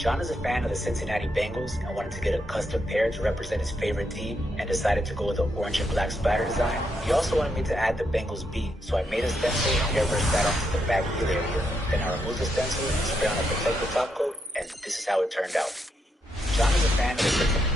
John is a fan of the Cincinnati Bengals and wanted to get a custom pair to represent his favorite team and decided to go with the orange and black splatter design. He also wanted me to add the Bengals B, so I made a stencil and airbrushed that onto the back heel area. Then I removed the stencil and sprayed on a protective top coat, and this is how it turned out. John is a fan of the Cincinnati...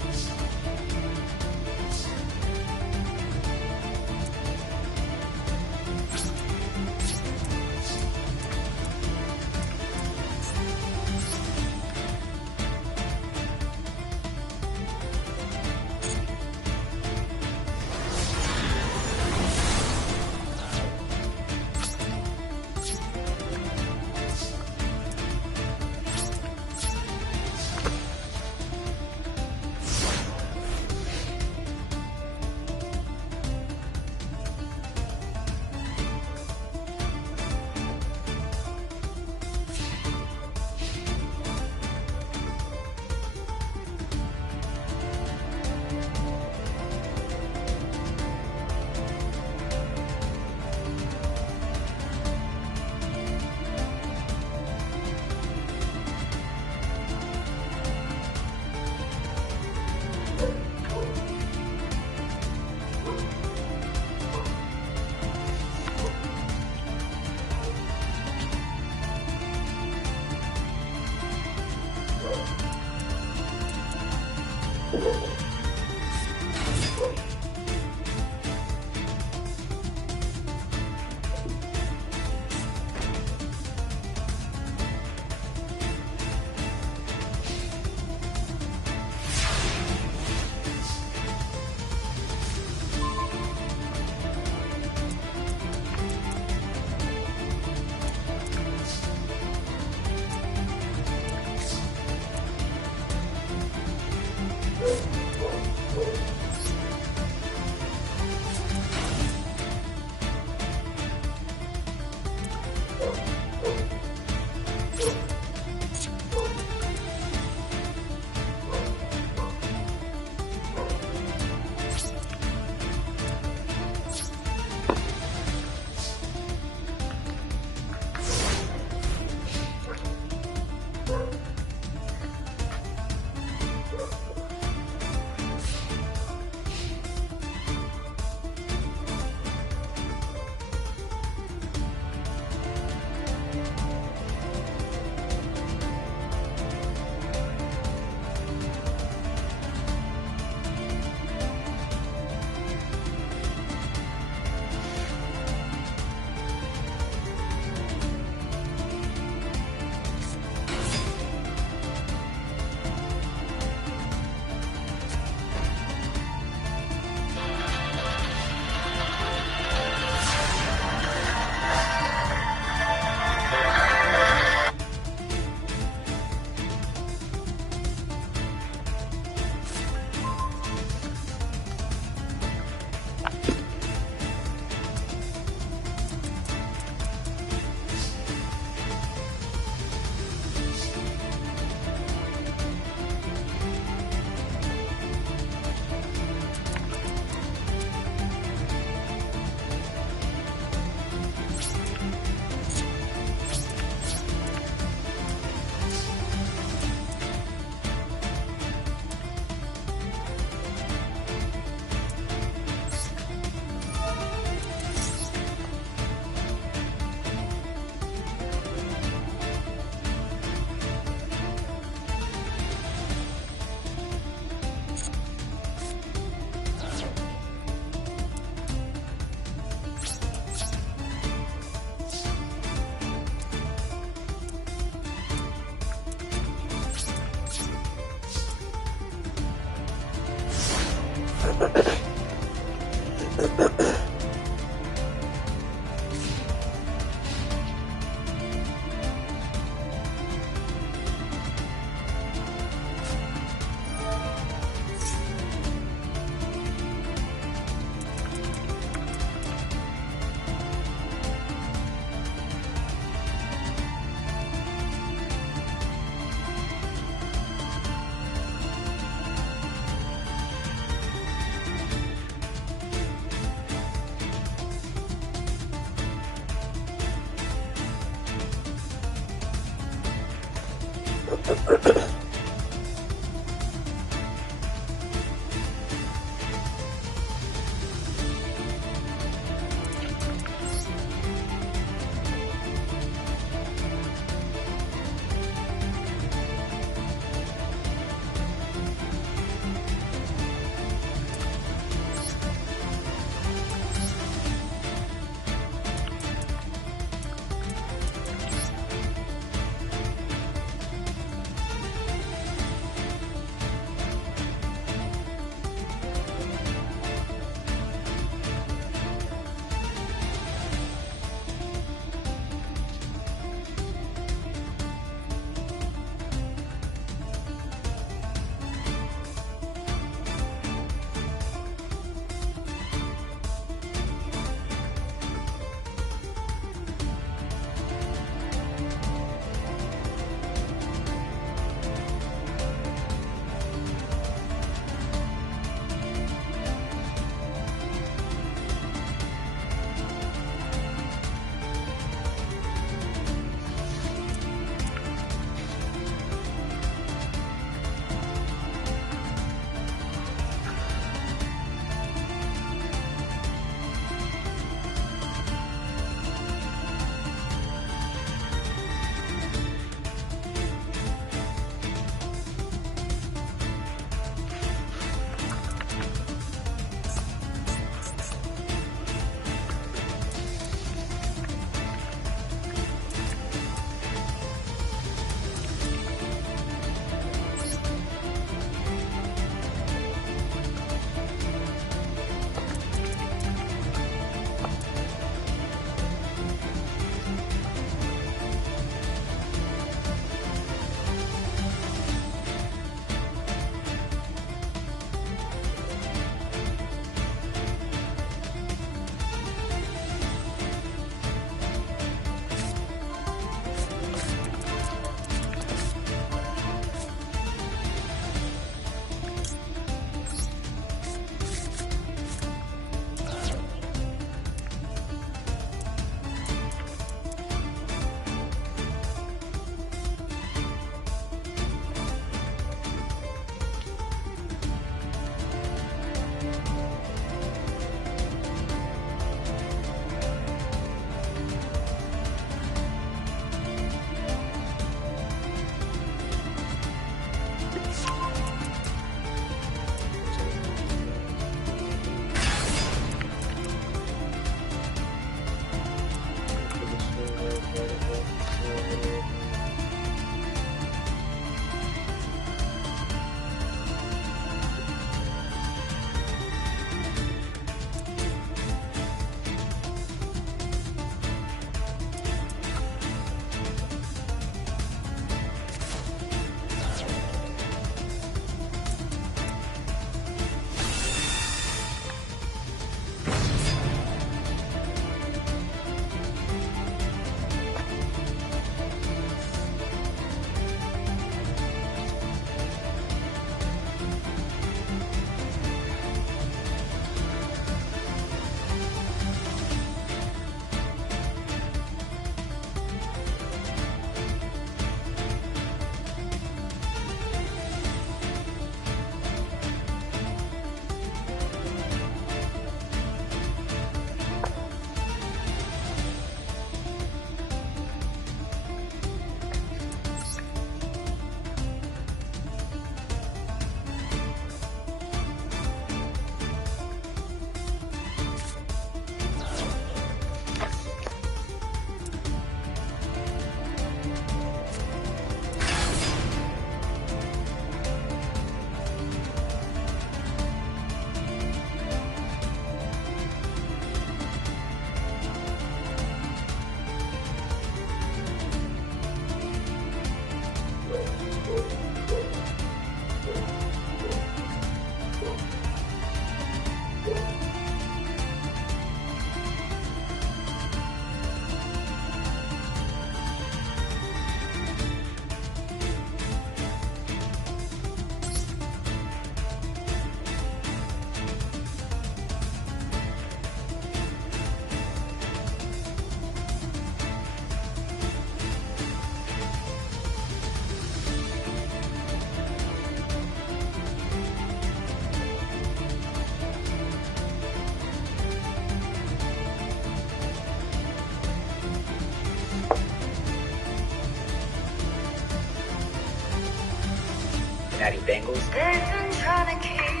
Cincinnati Bengals. They've been trying to keep me.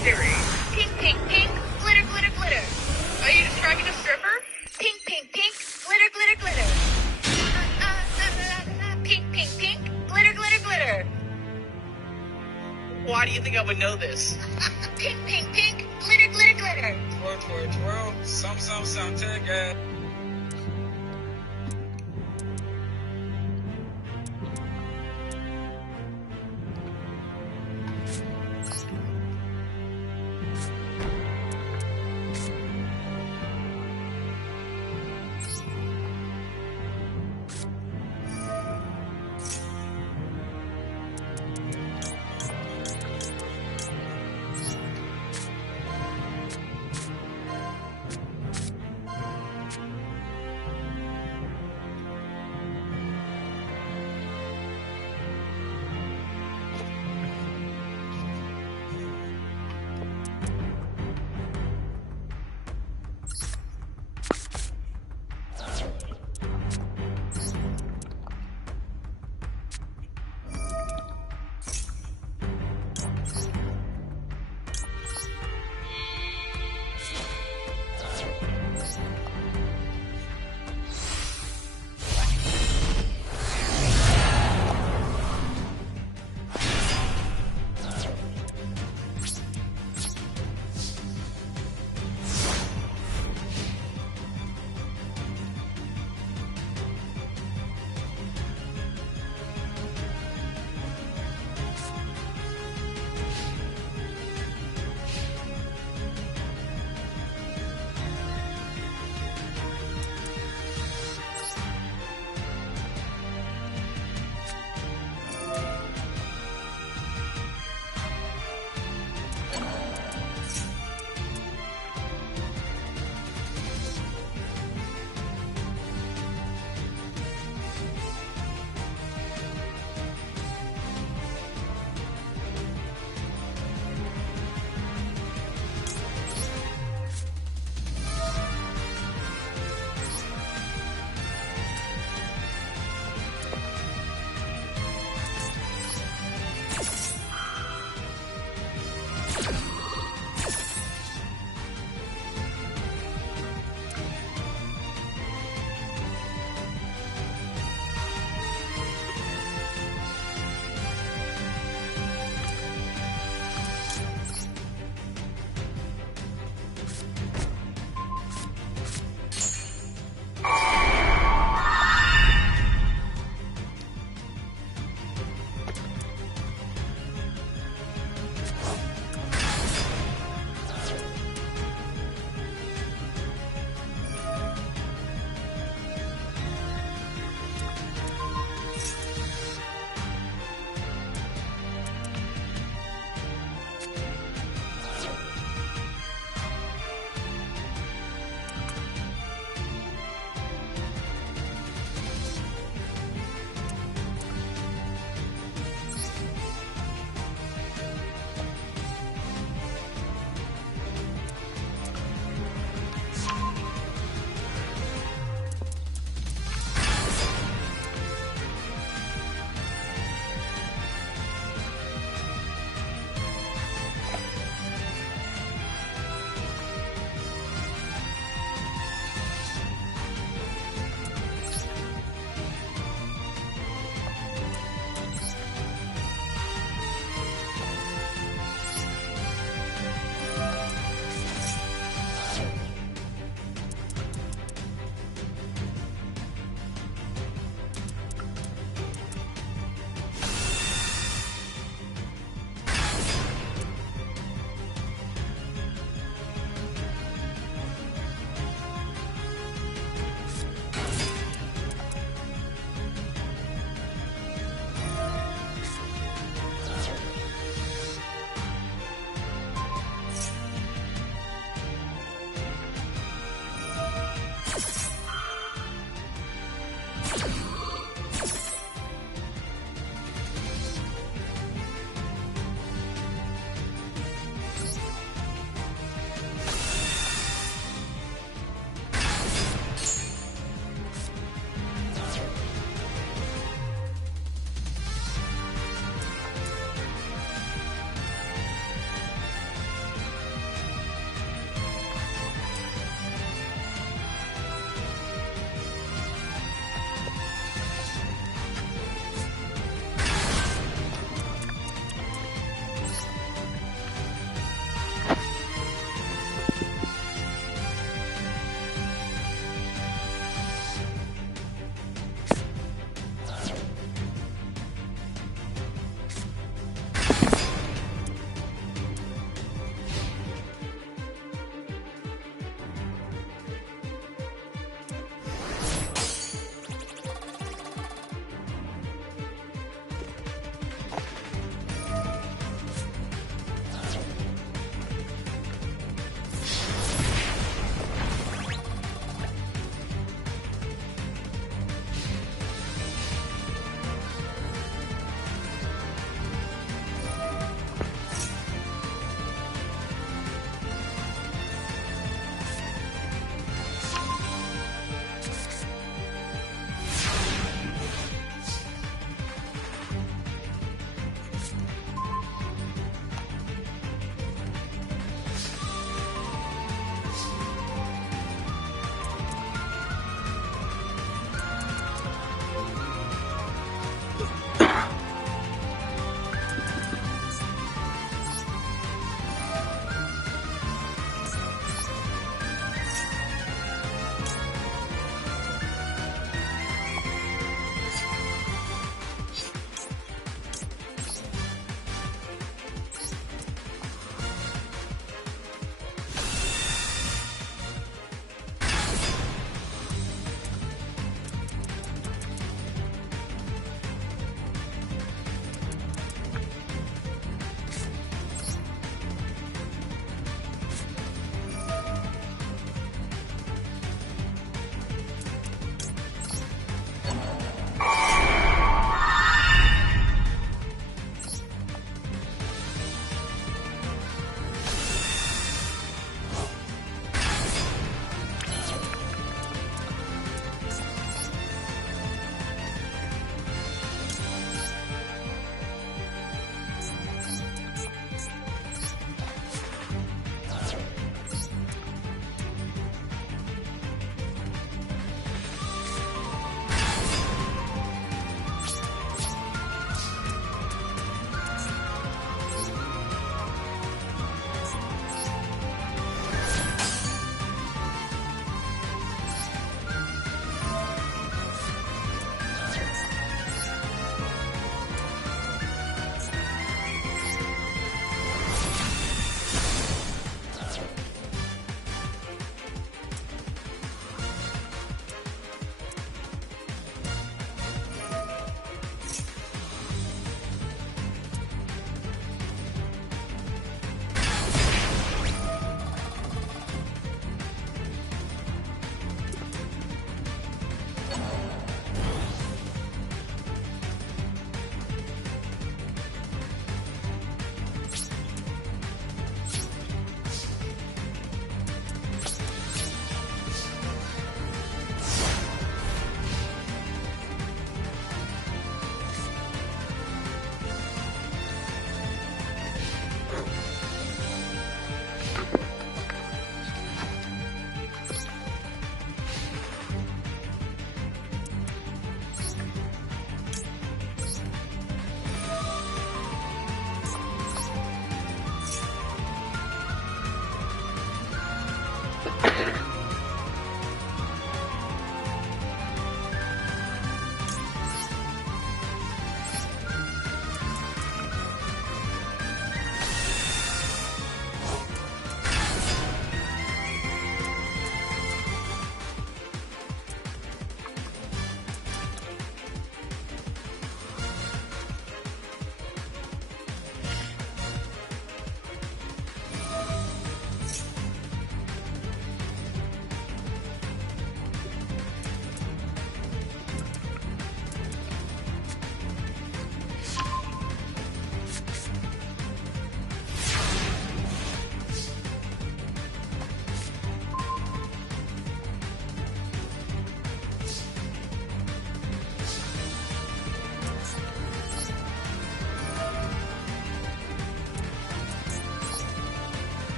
mystery. Pink, pink, pink, glitter, glitter, glitter. Are you describing a stripper? Pink, pink, pink, glitter, glitter, glitter. Pink, pink, pink, glitter, glitter, glitter. Why do you think I would know this? Pink, pink, pink, glitter, glitter, glitter. Twirl, twirl, twirl. Some, ticket.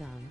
done.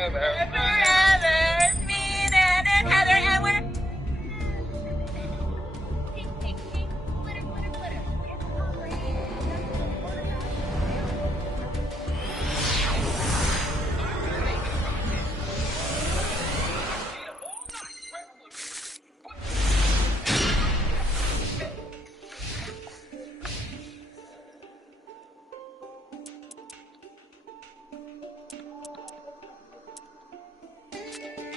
Forever, me and Heather, and we're pink, pink, pink, glitter, glitter, glitter. It's all right.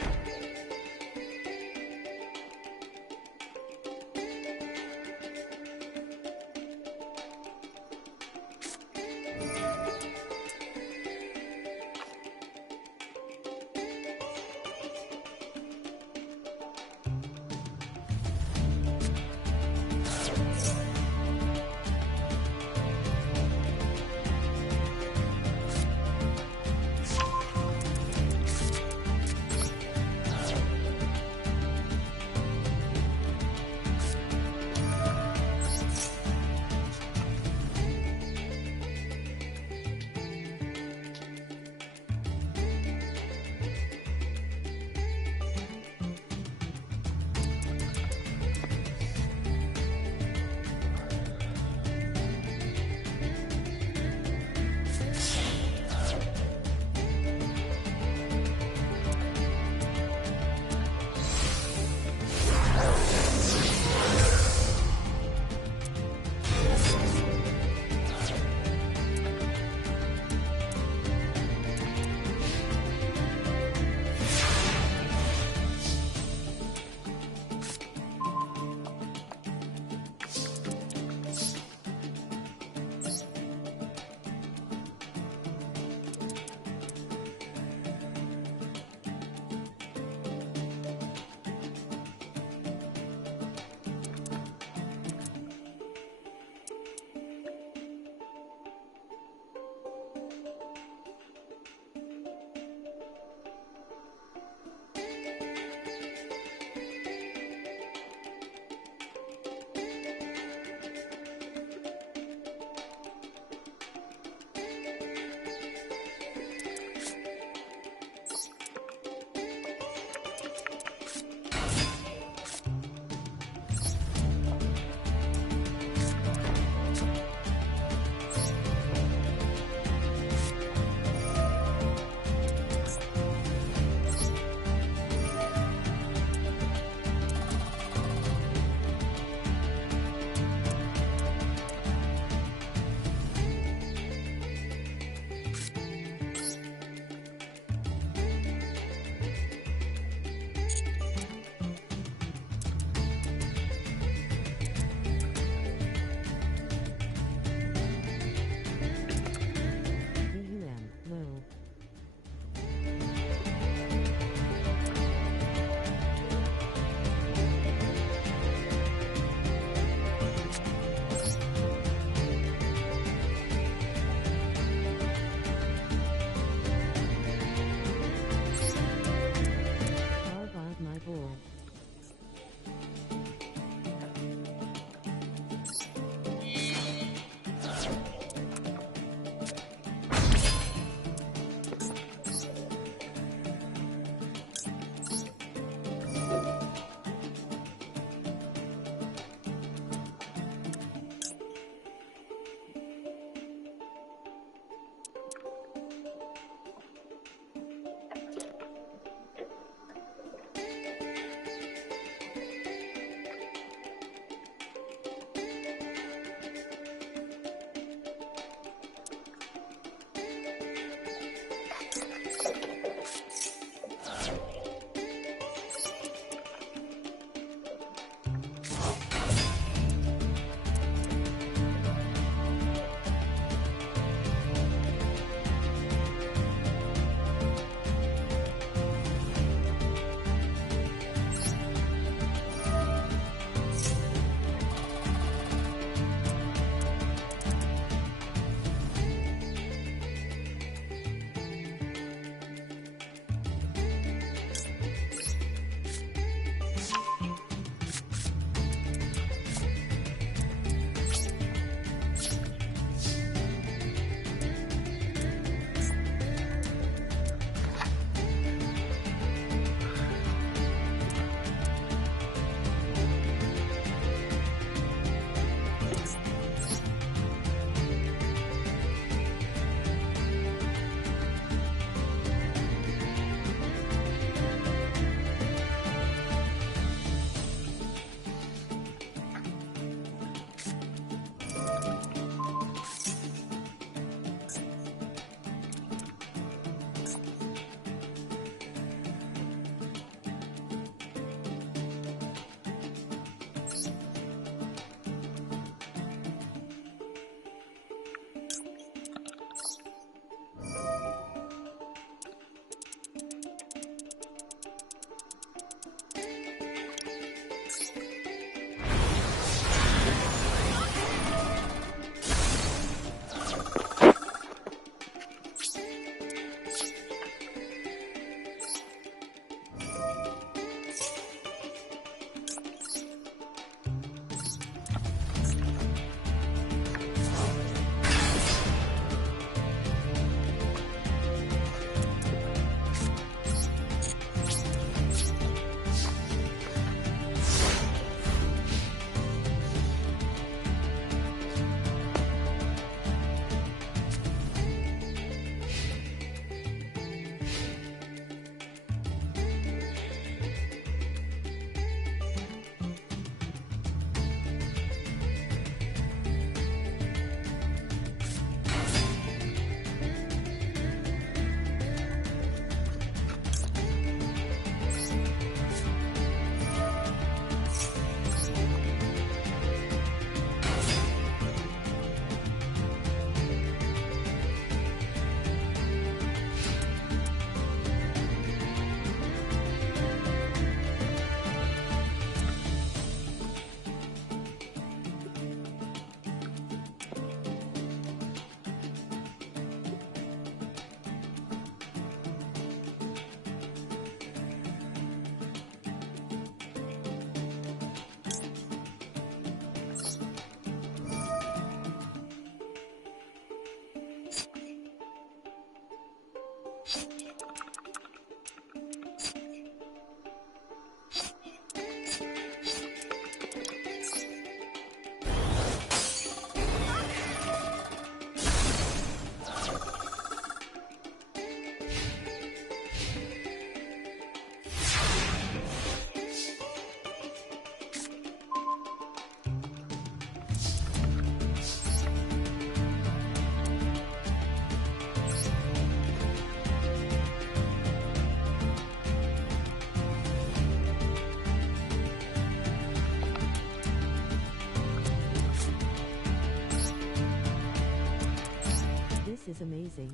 This is amazing.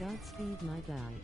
Godspeed, my guy.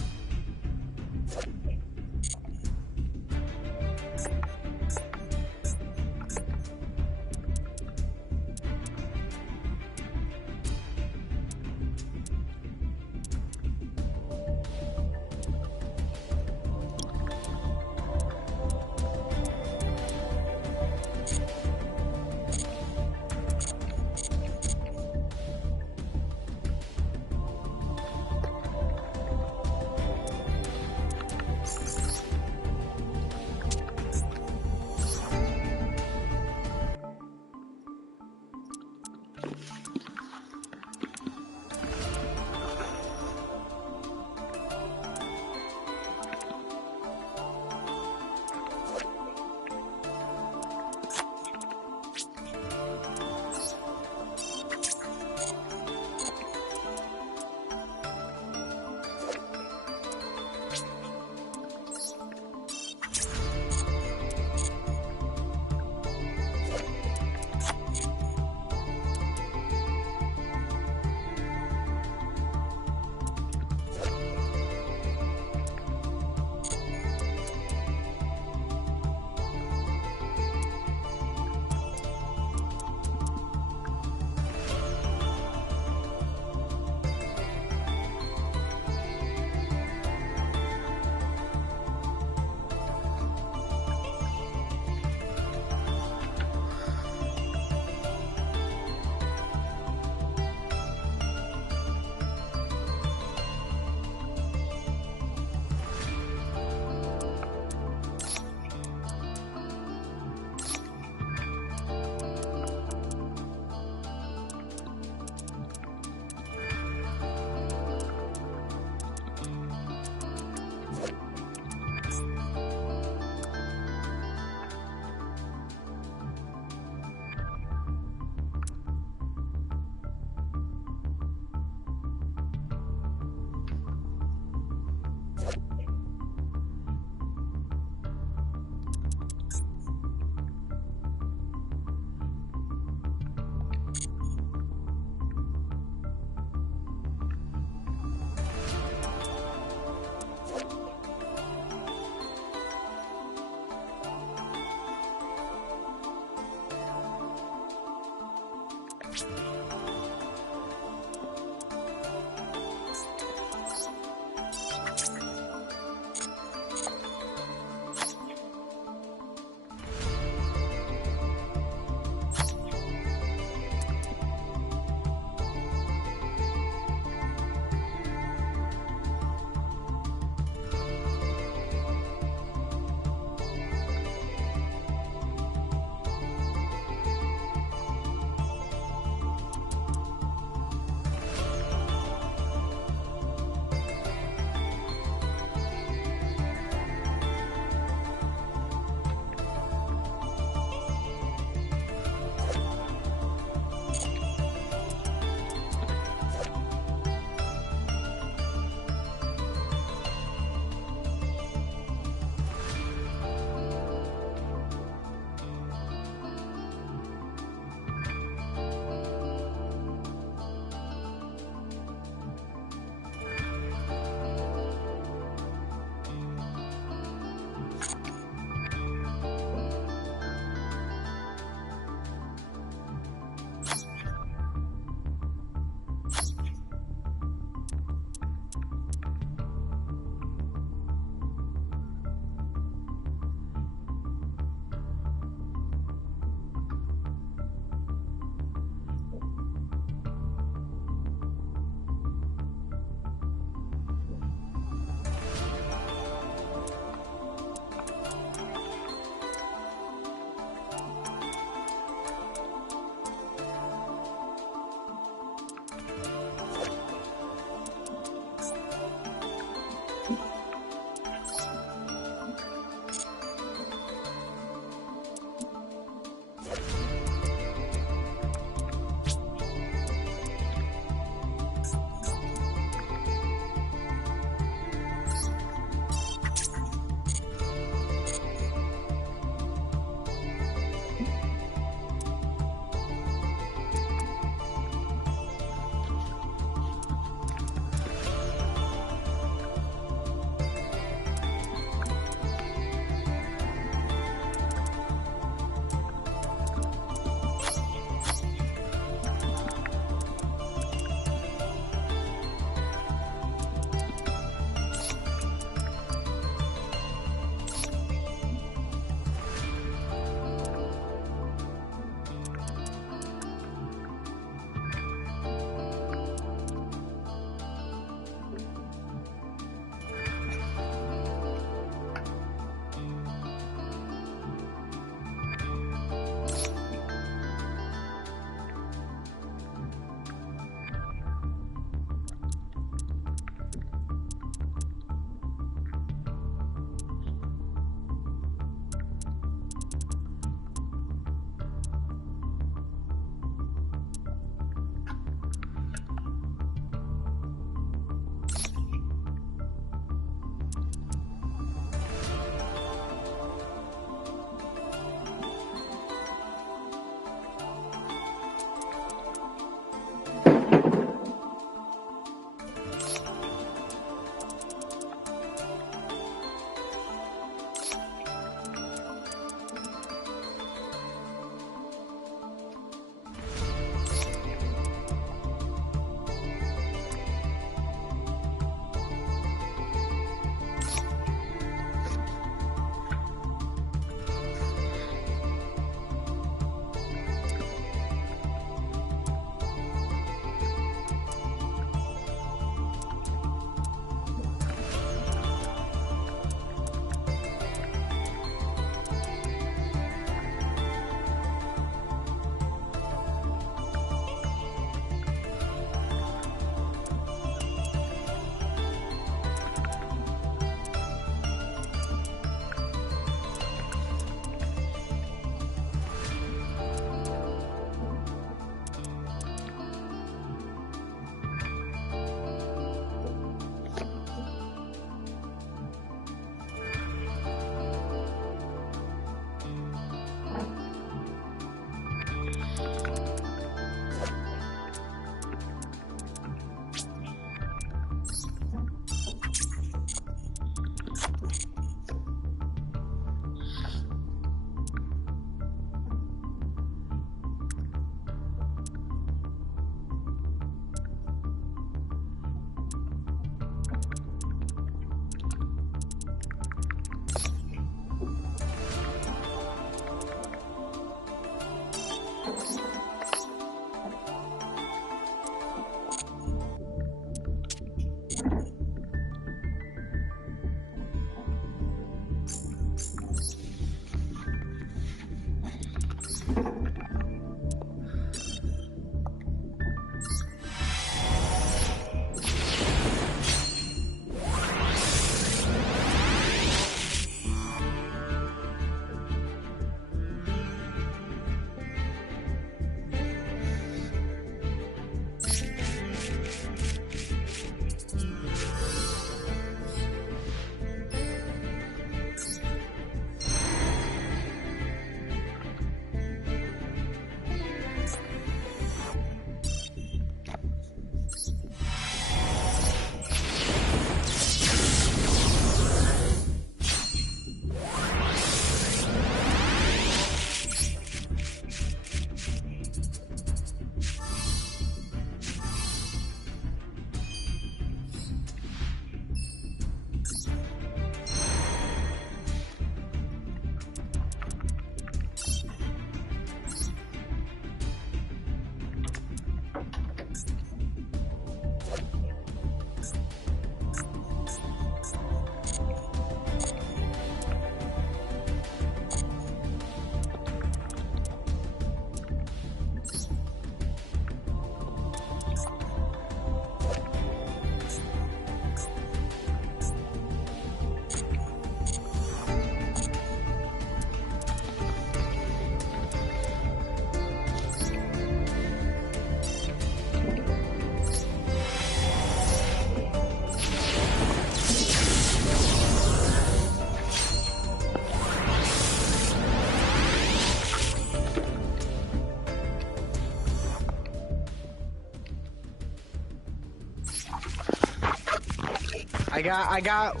I got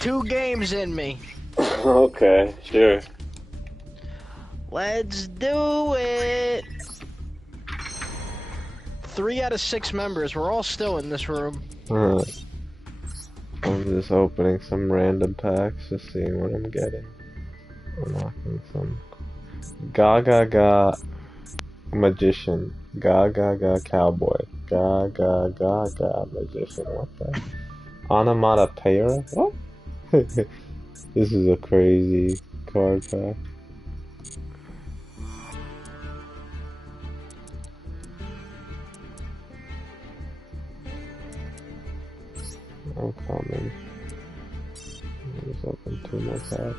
2 games in me. Okay, sure. Let's do it. 3 out of 6 members. We're all still in this room. I'm just opening some random packs, just seeing what I'm getting. Unlocking some Ga magician. Ga cowboy. Ga magician. What the? Onomatopoeia? What? This is a crazy card pack. I'm coming. Just open 2 more packs.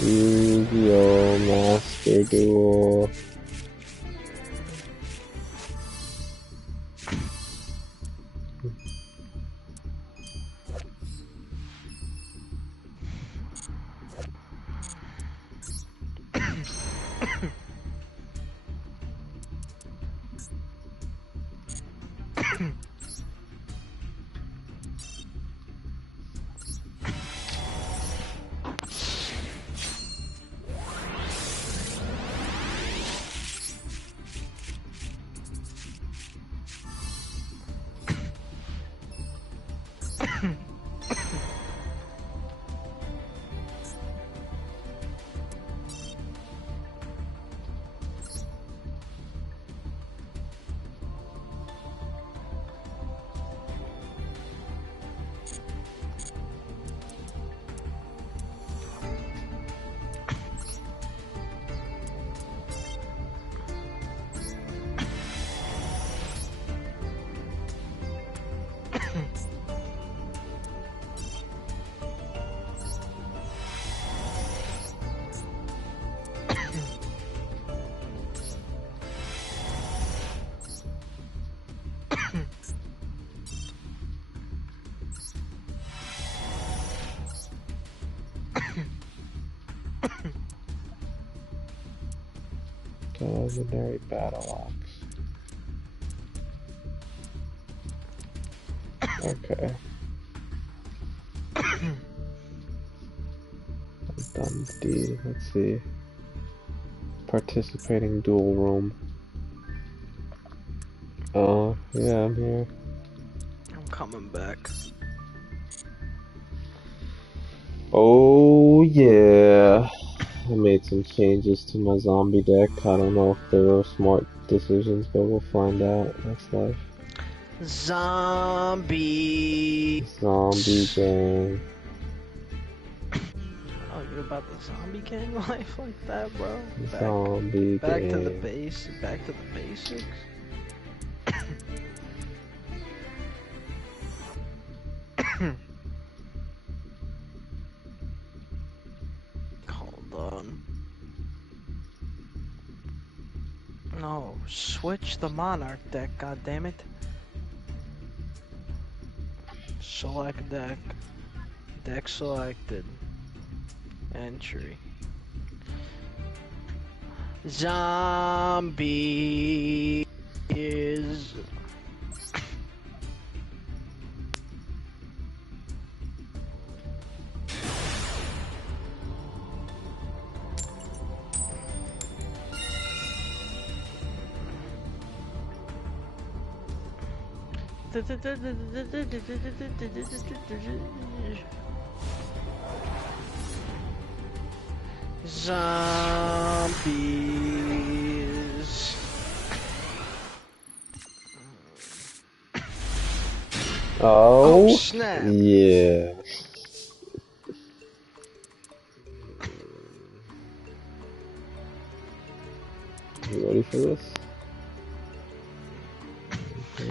Yu-Gi-Oh! Master Duel. Legendary battle axe. Okay. I've done D. Let's see. Participating duel room. Oh, yeah, I'm here. I'm coming back. Oh, yeah. I made some changes to my zombie deck. I don't know if they were smart decisions, but we'll find out. That's life. Zombie gang. Oh, you about the zombie gang life like that, bro? Zombie back gang. to the base. Back to the basics. Hold on. No, switch the Monarch deck, goddammit. Select deck. Deck selected. Entry. Zombie is... Zombies. Oh, snap. Yeah. You ready for this?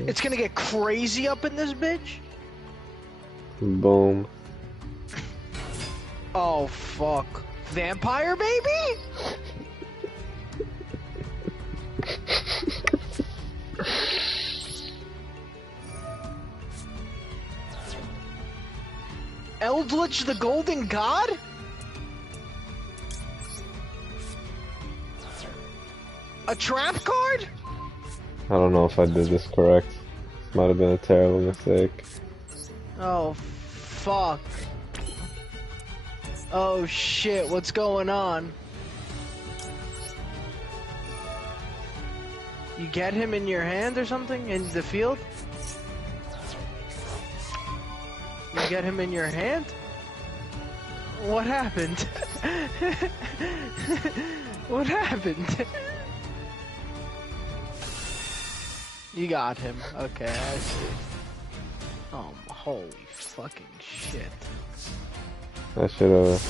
It's gonna get crazy up in this bitch. Boom. Oh fuck. Vampire baby? Eldritch the Golden God? A trap card? I don't know if I did this correct. Might have been a terrible mistake. Oh, fuck. Oh shit, what's going on? You get him in your hand or something? In the field? You get him in your hand? What happened? What happened? You got him. Okay, I see. Oh, holy fucking shit. I should have.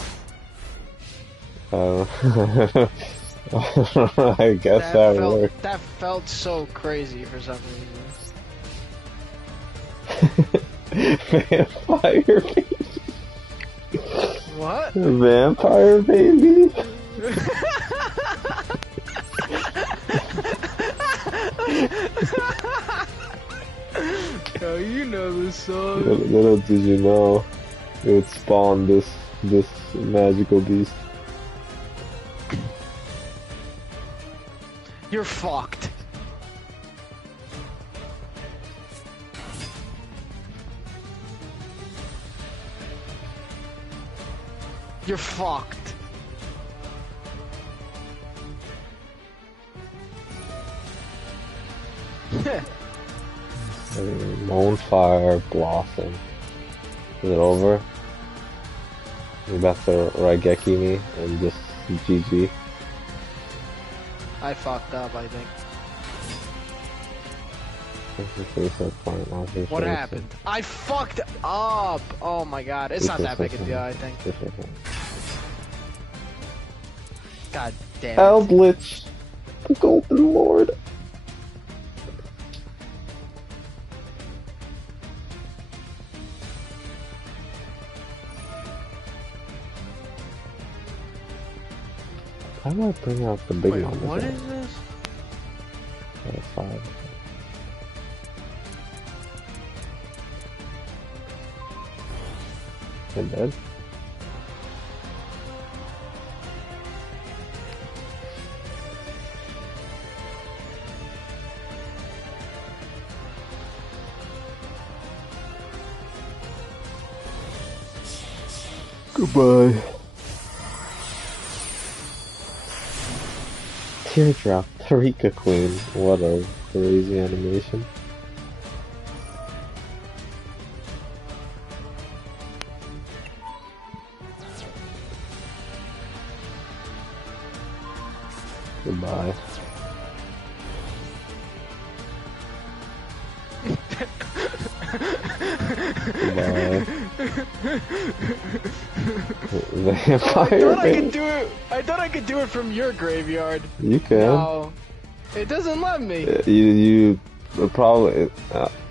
I guess that worked. That felt so crazy for some reason. Vampire baby. What? Vampire baby. Oh, you know the song. Little did you know, it would spawn this magical beast. You're fucked. You're fucked. Moonfire Blossom. Is it over? You about to Raigeki me and just GG. I fucked up, I think. What happened? I fucked up! Oh my god, it's not that big a deal, I think. God damn it. Eldritch! The Golden Lord! How do I bring out the big Wait, one? what is this? 5. They're dead? Goodbye. Teardrop, Tarika Queen. What a crazy animation. Goodbye. Goodbye. Vampire I thought I could do it from your graveyard. You can. No, it doesn't let me. You probably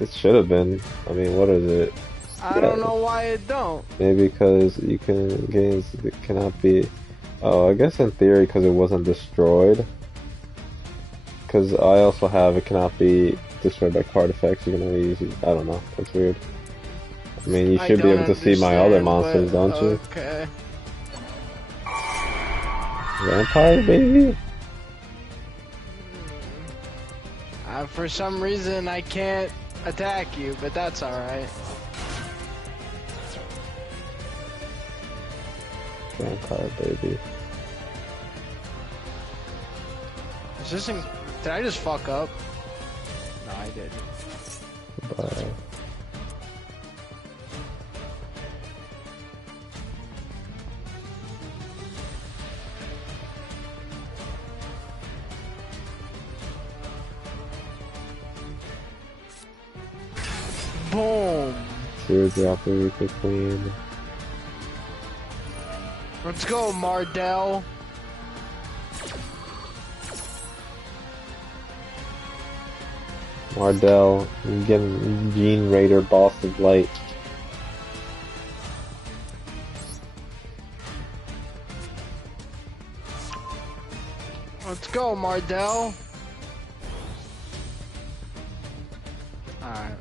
it should have been. I mean, what is it? I don't know why it don't. Maybe because you can games that cannot be. Oh, I guess in theory because it wasn't destroyed. Because I also have it cannot be destroyed by card effects. You can only use it. I don't know. That's weird. I mean, you should be able to see my other monsters, don't you? Okay. Vampire baby? For some reason, I can't attack you, but that's alright. Vampire baby. Is this in... Did I just fuck up? No, I didn't. Goodbye. Boom! Teardrop, Eureka Queen. Let's go, Mardell. Mardell, getting Gene Raider, Boss of Light. Let's go, Mardell. Alright.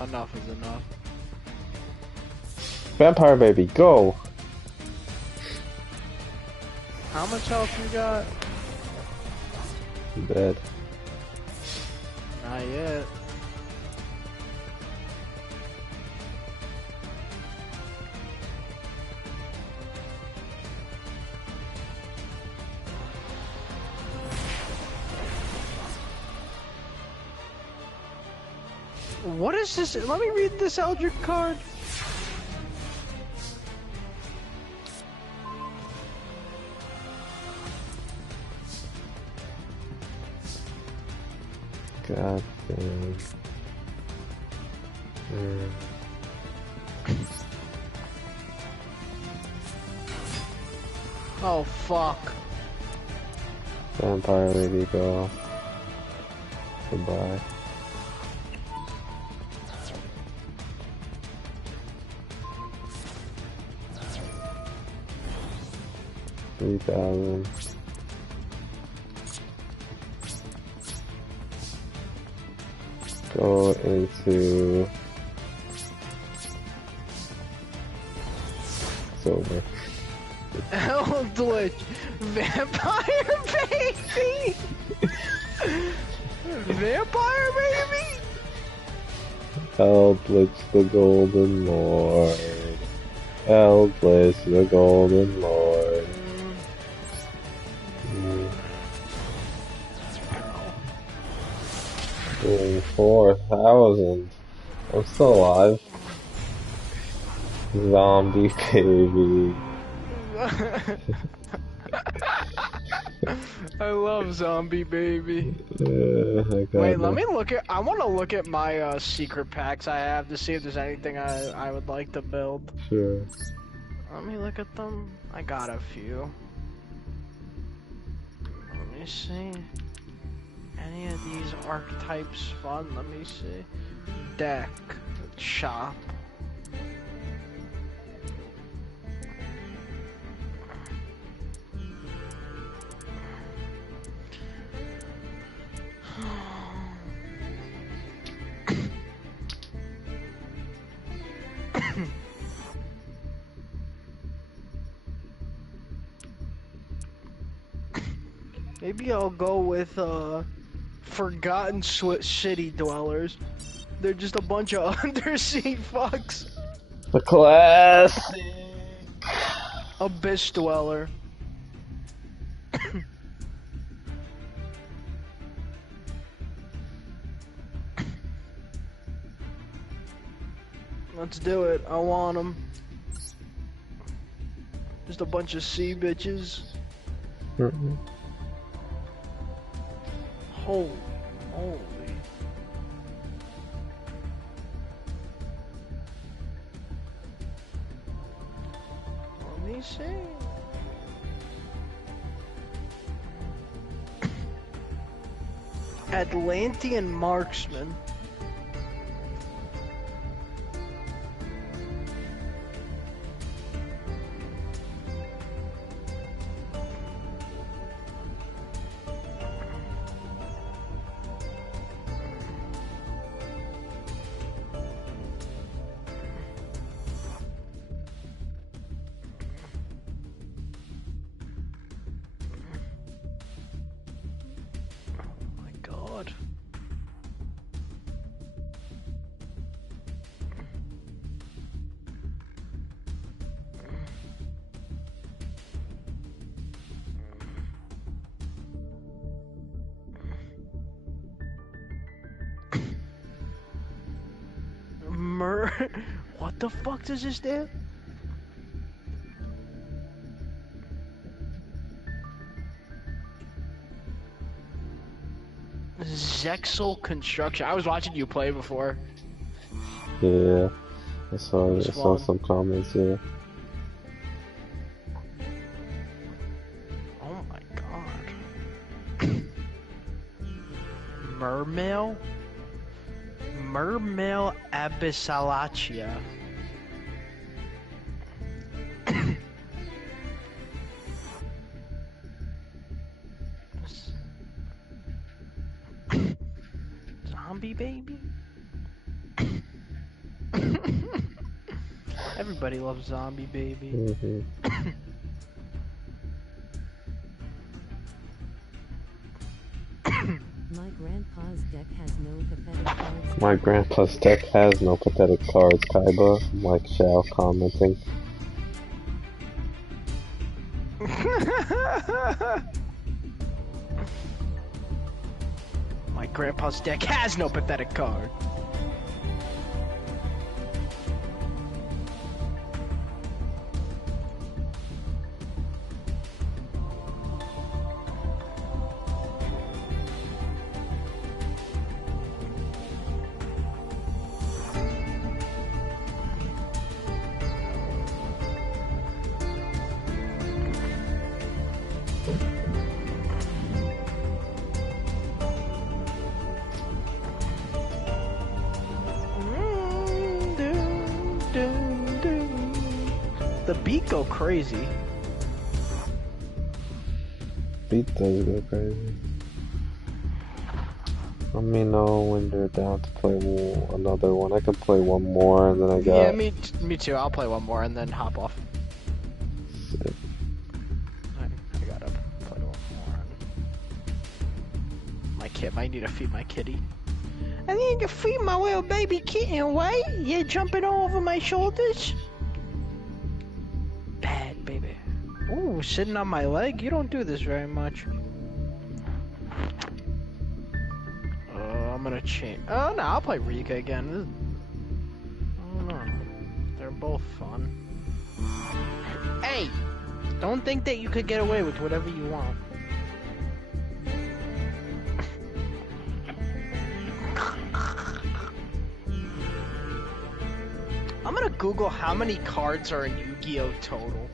Enough is enough. Vampire baby, go! How much health you got? Dead. Not yet. What is this? Let me read this Eldritch card. God damn. Oh fuck. Vampire Lady, go. Goodbye. $3,000. Go into. It's over. Eldritch Vampire Baby! Vampire Baby! Eldritch the Golden Lord. Eldritch the Golden Lord. 4,000. I'm still alive. Zombie baby. I love Zombie Baby. Wait, let me look at. I want to look at my secret packs I have to see if there's anything I would like to build. Sure. Let me look at them. I got a few. Let me see. Any of these archetypes fun? Let me see. Deck. Shop. Maybe I'll go with Forgotten City Dwellers. They're just a bunch of undersea fucks. The classic. Abyss Dweller. Let's do it. I want them. Just a bunch of sea bitches. Holy. Let me see. Atlantean Marksman. What the fuck does this do? Zexel Construction. I was watching you play before. Yeah, I saw some comments here. Oh my god. Mermail? Mermail abyssalacia. Zombie baby? Everybody loves Zombie Baby. My grandpa's deck has no pathetic cards. My grandpa's deck has no pathetic cards, Kaiba. Mike Shao commenting. My grandpa's deck has no pathetic card. The beat go crazy. Beat does go crazy. Let me know when you're down to play another one. I can play one more and then I got... Yeah, me too. I'll play one more and then hop off. Sick. I gotta play one more. My kid might need to feed my kitty. I need to feed my little baby kitten, right? You're jumping all over my shoulders? Bad, baby. Ooh, sitting on my leg? You don't do this very much. I'm gonna change. Oh no, I'll play Rika again. I don't know. They're both fun. Hey! Don't think that you could get away with whatever you want. I'm gonna Google how many cards are in Yu-Gi-Oh! Total.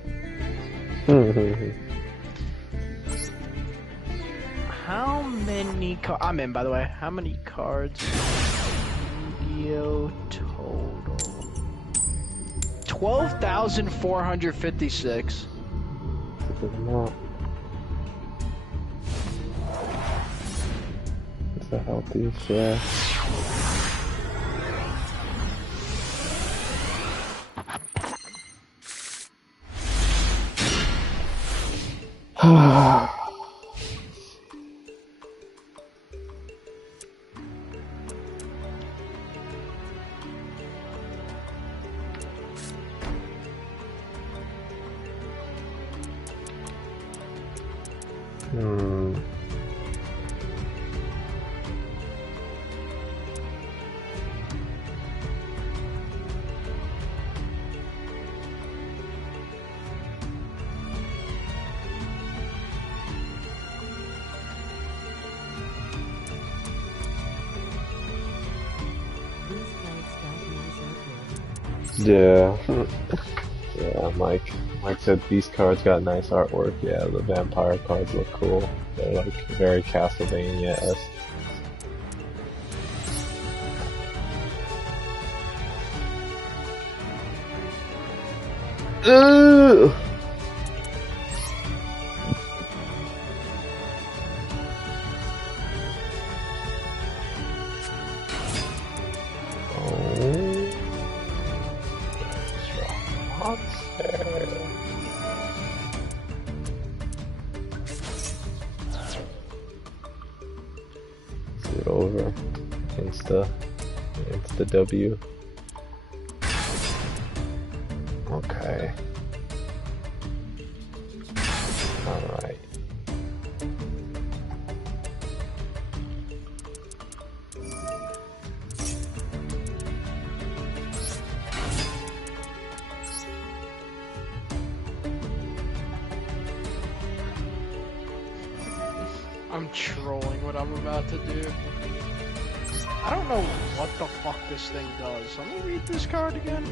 How many cards? I'm in, by the way. How many cards? Yu-Gi-Oh! Total. 12,456. It's a healthy share. Yeah. Yeah, Mike said these cards got nice artwork. Yeah, the vampire cards look cool. They're like very Castlevania-esque. Ugh! Over. Insta W. Okay. Alright. I'm trolling what I'm about to do. I don't know what the fuck this thing does. Let me read this card again.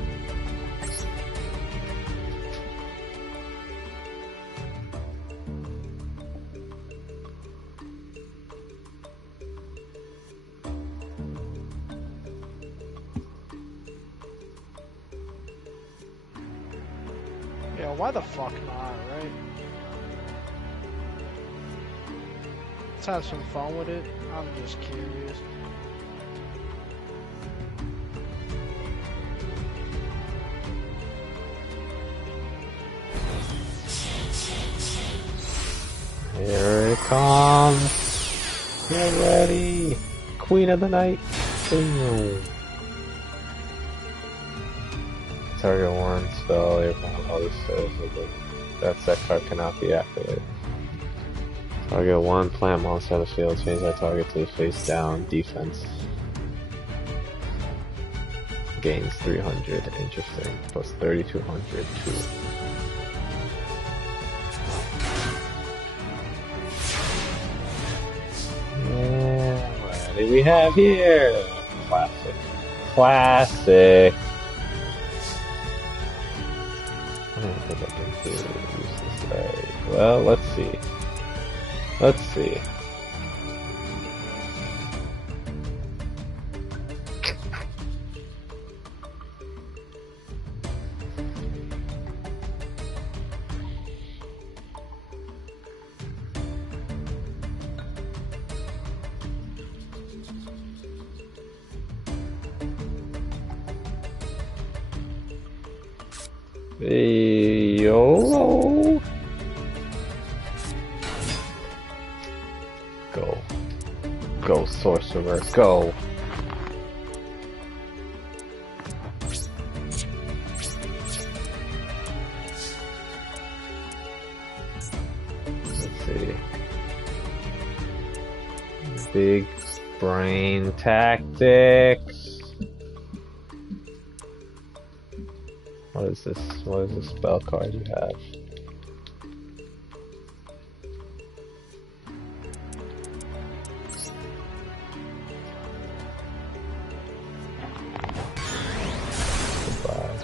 Yeah, why the fuck not, right? Let's have some fun with it. I'm just curious. Here it comes. Get ready. Queen of the night. Boom. Target one spell. Your other says that card cannot be activated. Target one plant monster on the field. Change that target to the face down defense. Gains 300. Interesting. Plus 3,200 too. What do we have here? Classic. Classic. I don't think I can use this guy. Well, let's see. Let's see. YOLO. Go. Go, sorcerer, go. Let's see. Big brain tactics. What is this? What is this spell card you have? Goodbye.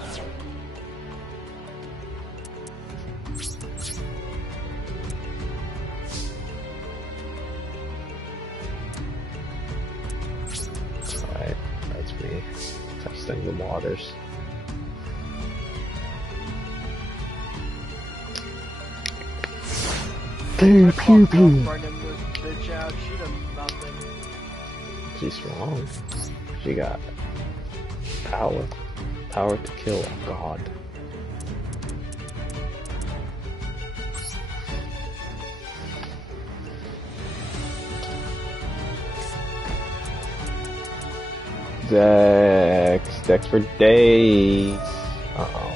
Alright, that's me testing the waters. Pew pew pew. Running this bitch out. She does nothing. She's strong. She got power. Power to kill. Oh god. Dex for days. Uh-oh.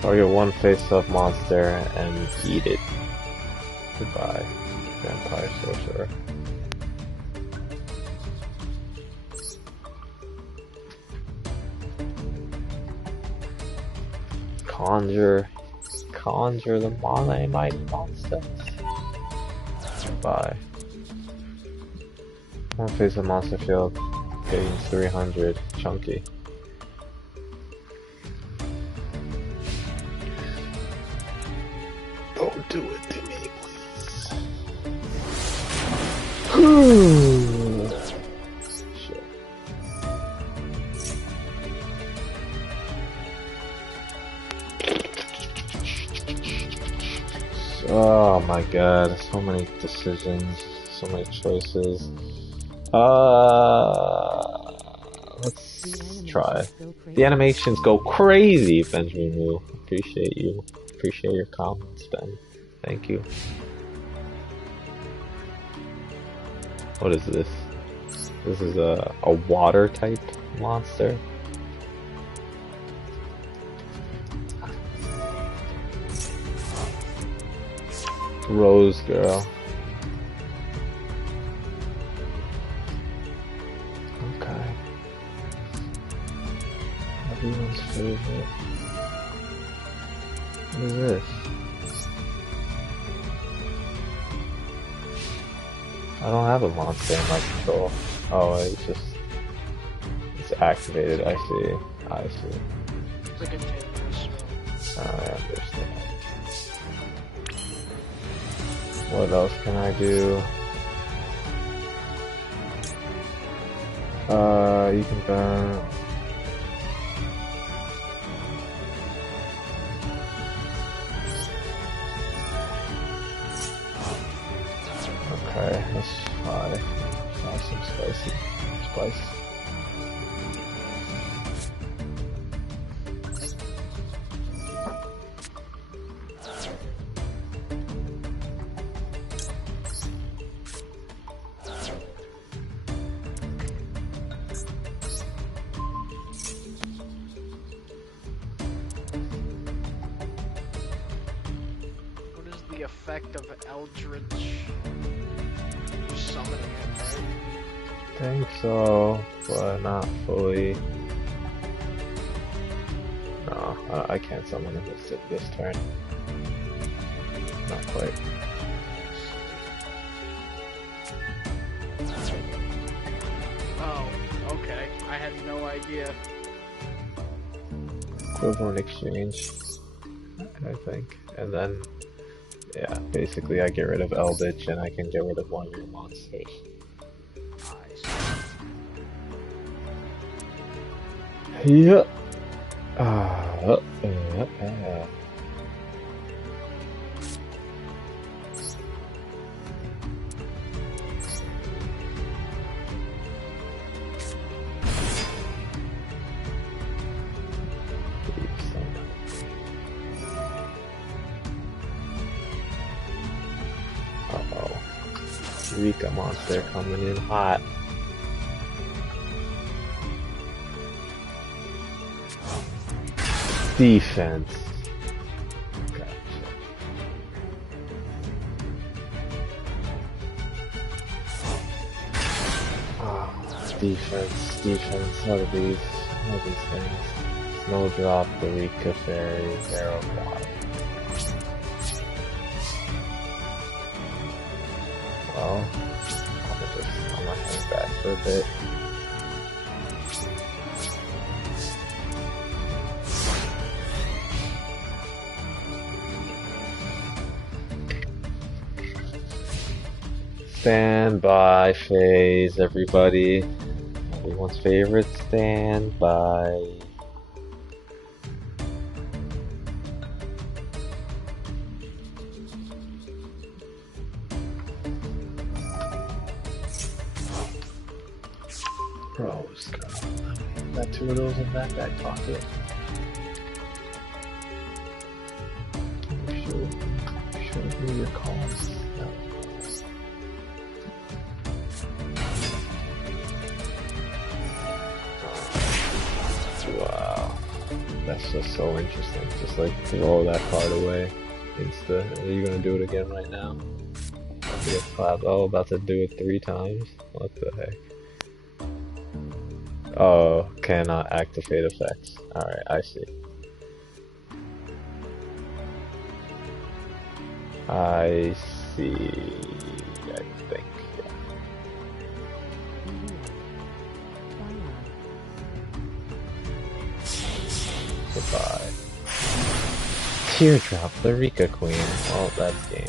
Target one face-up monster and eat it. Goodbye, vampire sorcerer. Conjure the mighty monsters. Goodbye. One face-up monster field, getting 300. Chunky. Don't do it to me, please. Shit. Oh my god, so many decisions, so many choices. Let's try. The animations go crazy, Benjamin Wu. Appreciate you. Appreciate your comments, Ben. Thank you. What is this? This is a water type monster. Rose girl. Okay. Everyone's favorite. What is this? I don't have a monster in my control. Oh, it's activated. I see. It's like a dangerous spell. I understand. What else can I do? You can burn. Okay, let's try some spice. What is the effect of Eldritch? You're summoning it, right? I think so, but not fully. No, I can't summon him this turn. Not quite. Oh, okay. I had no idea. Equivalent exchange, I think. And then, yeah, basically I get rid of Eldritch and I can get rid of one of your monsters. Yep. Rika monster coming in hot. Defense. Gotcha. Defense. What are these things? Snowdrop, the Rika Fairy, Arrow Fly. Well, I'm gonna hang back for a bit. Standby phase, everybody. Everyone's favorite standby. Rose. Got 2 of those in that back pocket. Show me your calls. Wow, that's just so interesting. Just like throw that card away. Insta. Are you gonna do it again right now? About to get clapped. Oh, about to do it 3 times? What the heck? Oh, cannot activate effects. Alright, I see. I see. I think. Yeah. Goodbye. Teardrop, the Rika Queen. Well, that's game.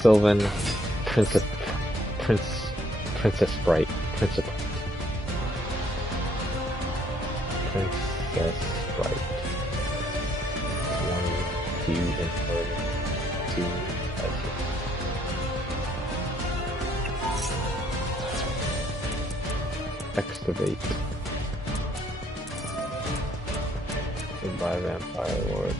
Sylvan, Princess Bright, Princess Bright. 1 fusion for 2 Excavate. Goodbye, Vampire Lord.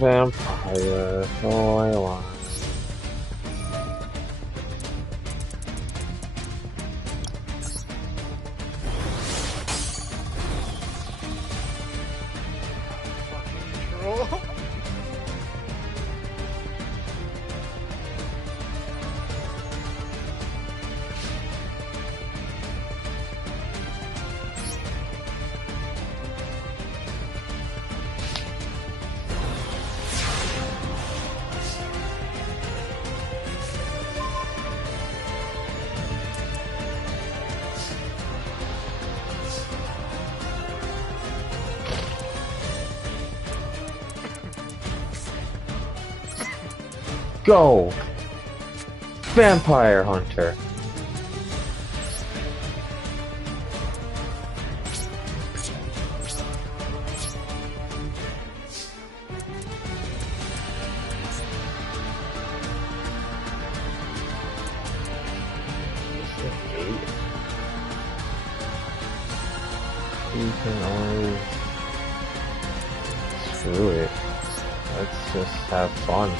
Vampire, all I want. Go! Vampire Hunter! You can always... Screw it. Let's just have fun.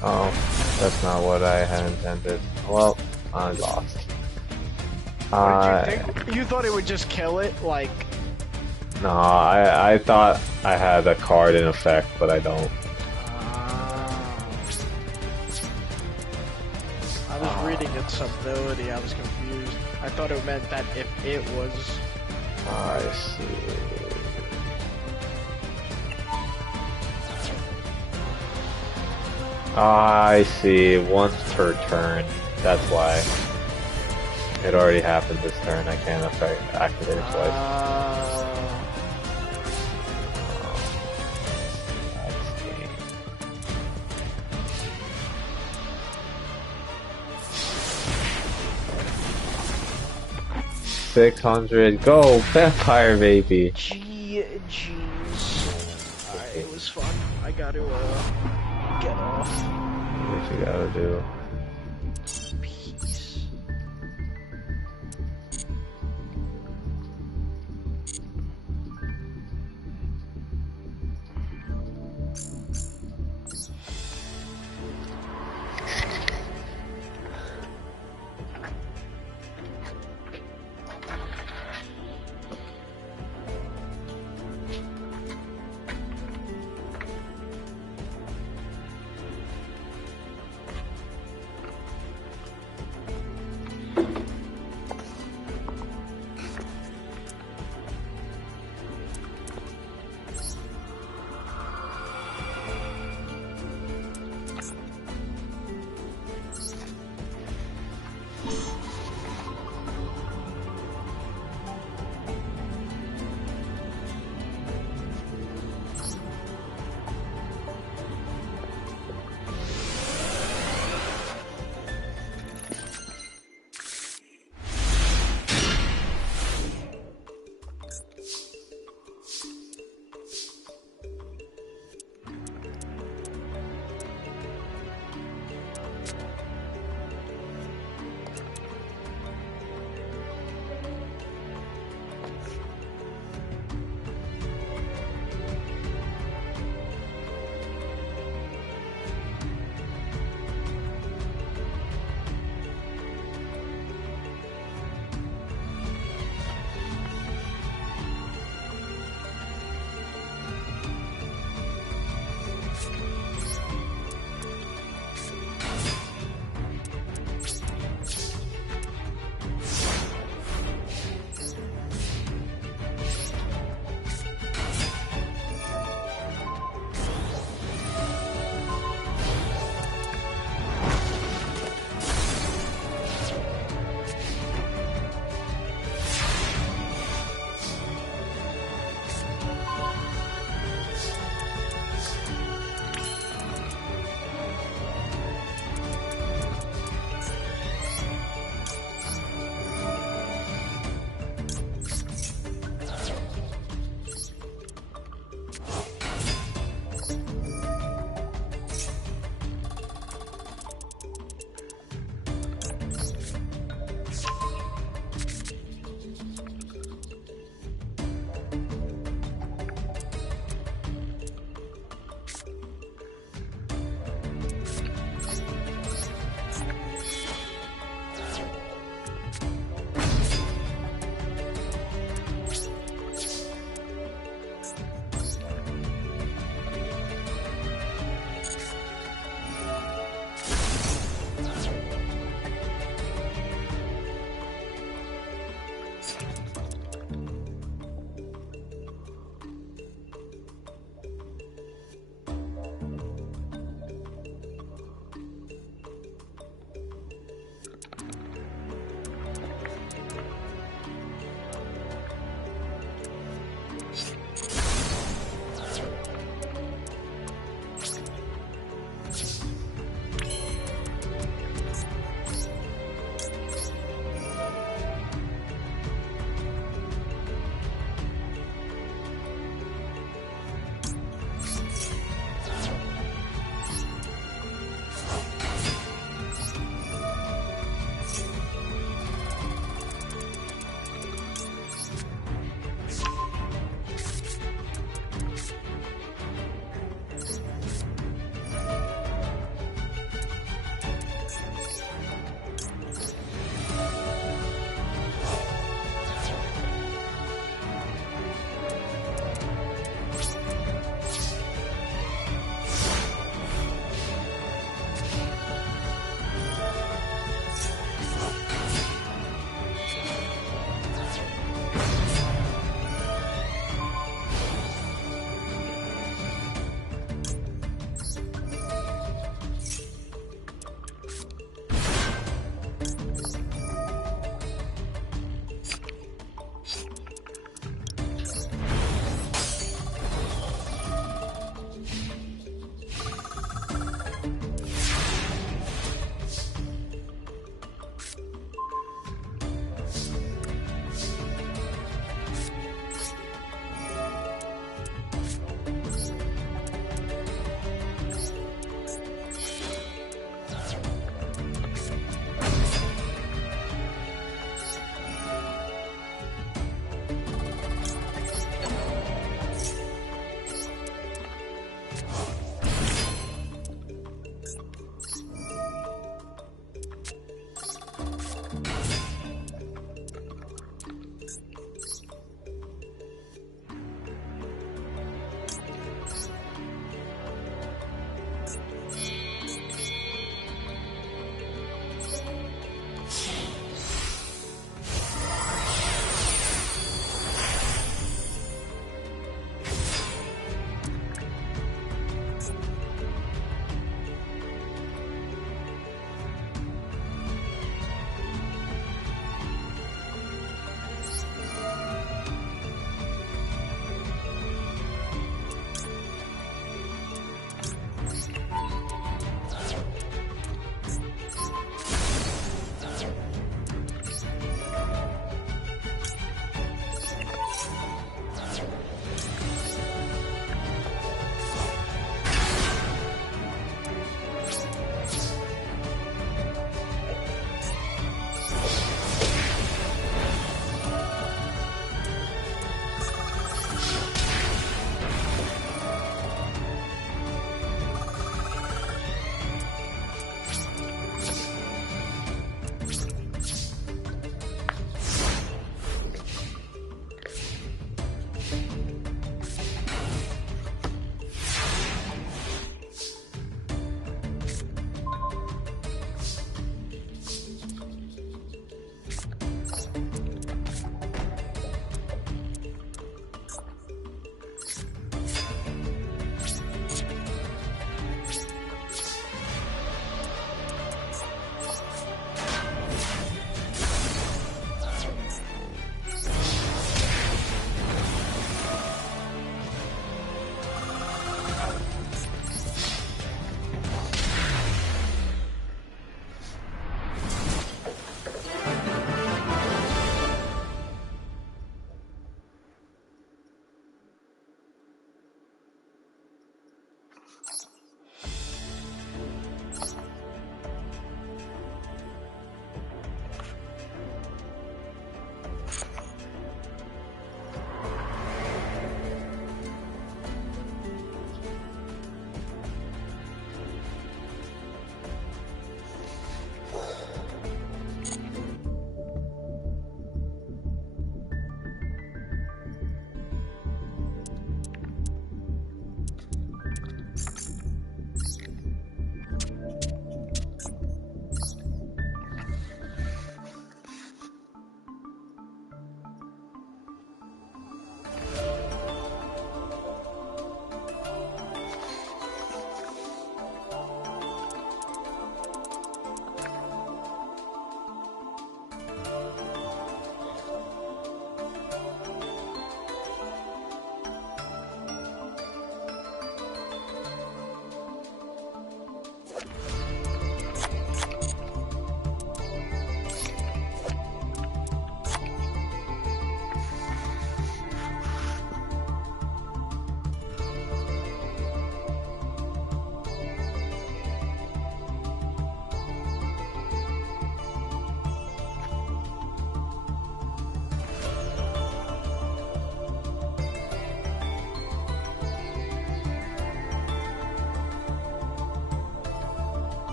Oh, that's not what I had intended. Well, I lost. What did you think? You thought it would just kill it? Like... No, I thought I had a card in effect, but I don't. I its ability, I was confused. I thought it meant that if it was... I see. I see. Once per turn. That's why. It already happened this turn. I can't activate it twice. That's game. 600. Go, vampire baby. Jeez. Alright, it was fun. I gotta get off. What you gotta do? Peace.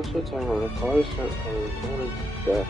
Once a time when a card is sent from an opponent's deck.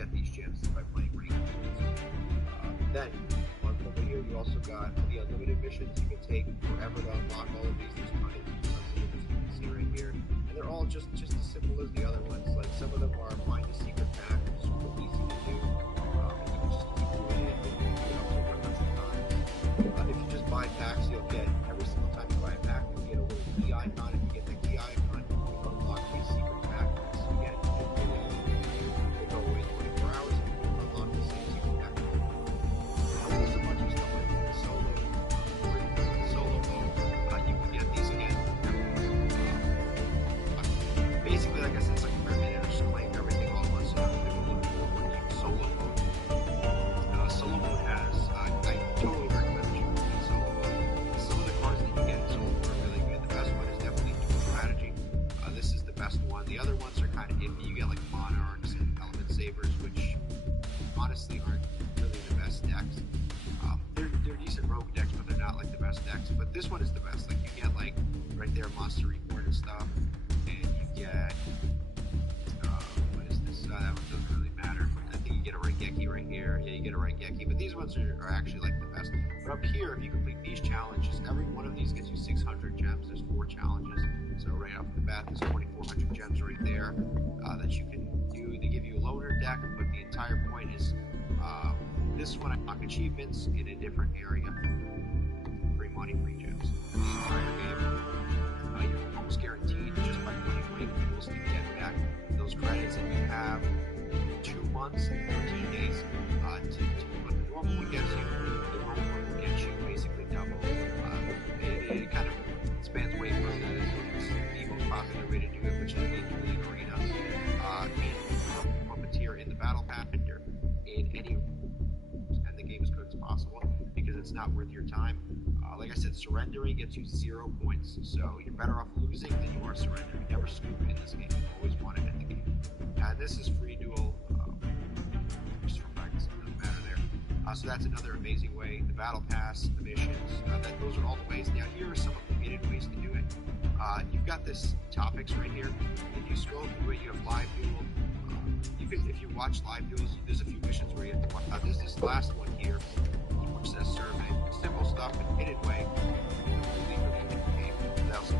get these gems by playing ranked games. Then, over here, you also got the unlimited missions you can take forever to unlock all of these. There's tons of missions you can see right here. And they're all just as simple as the other ones. Like, some of them are find a secret pack, super easy to do. And you can just keep doing it, and you can do it up to 100 times. If you just buy packs, you'll get, every single time you buy a pack, you'll get a little key icon. If you get the key icon, you unlock these secret packs. Again, they go away 24 hours, and you unlock the same secret pack. There's a bunch of stuff like that. Solo mode, you can get these again. Basically, like I said, it's like per minute. I just claimed everything all at once, so I'm going to look for solo mode. Solo mode has, I totally recommend that you complete solo mode. Some of the cards that you get in solo mode are really good. The best one is definitely Duel Strategy. This is the best one. The other ones are kind of iffy. You get like Monarchs and Element Sabers, which honestly aren't really the best decks. They're decent rogue decks, but they're not like the best decks. But this one is the best. Like, you get like right there Monster Reborn and stuff, and you get what is this? That one doesn't really matter. I think you get a Raigeki right here. Yeah, you get a Raigeki, but these ones are actually like the best. But up here, if you complete these challenges, every one of these gets you 600 gems. There's 4 challenges, so right off the bat, there's 2,400 gems right there that you can do. They give you a loaner deck, but the entire point is this one unlock achievements in a different area. Free money, free gems. The entire game, you're almost guaranteed just by playing ranked duels to get back those credits, and you have 2 months and 13 days to what the normal one gets you. The normal one will get you basically double. It kind of spans way more than it's the most popular way to do it, which is in Dueling Arena. And Puppeteer in the Battle Pack, or in any, and the game as quick as possible, because it's not worth your time. Like I said, surrendering gets you 0 points, so you're better off losing than you are surrendering. Never scoop in this game. You always want it in the game. And this is free duel, just for practice, it doesn't matter there. So that's another amazing way. The battle pass, the missions, those are all the ways. Now here are some of the hidden ways to do it. You've got this topics right here. If you scroll through it, you have live duel. You can, if you watch live duels, there's a few missions where you have to watch. There's this last one here, which says survey. Simple stuff in a hidden way. Really, really hidden game. Without some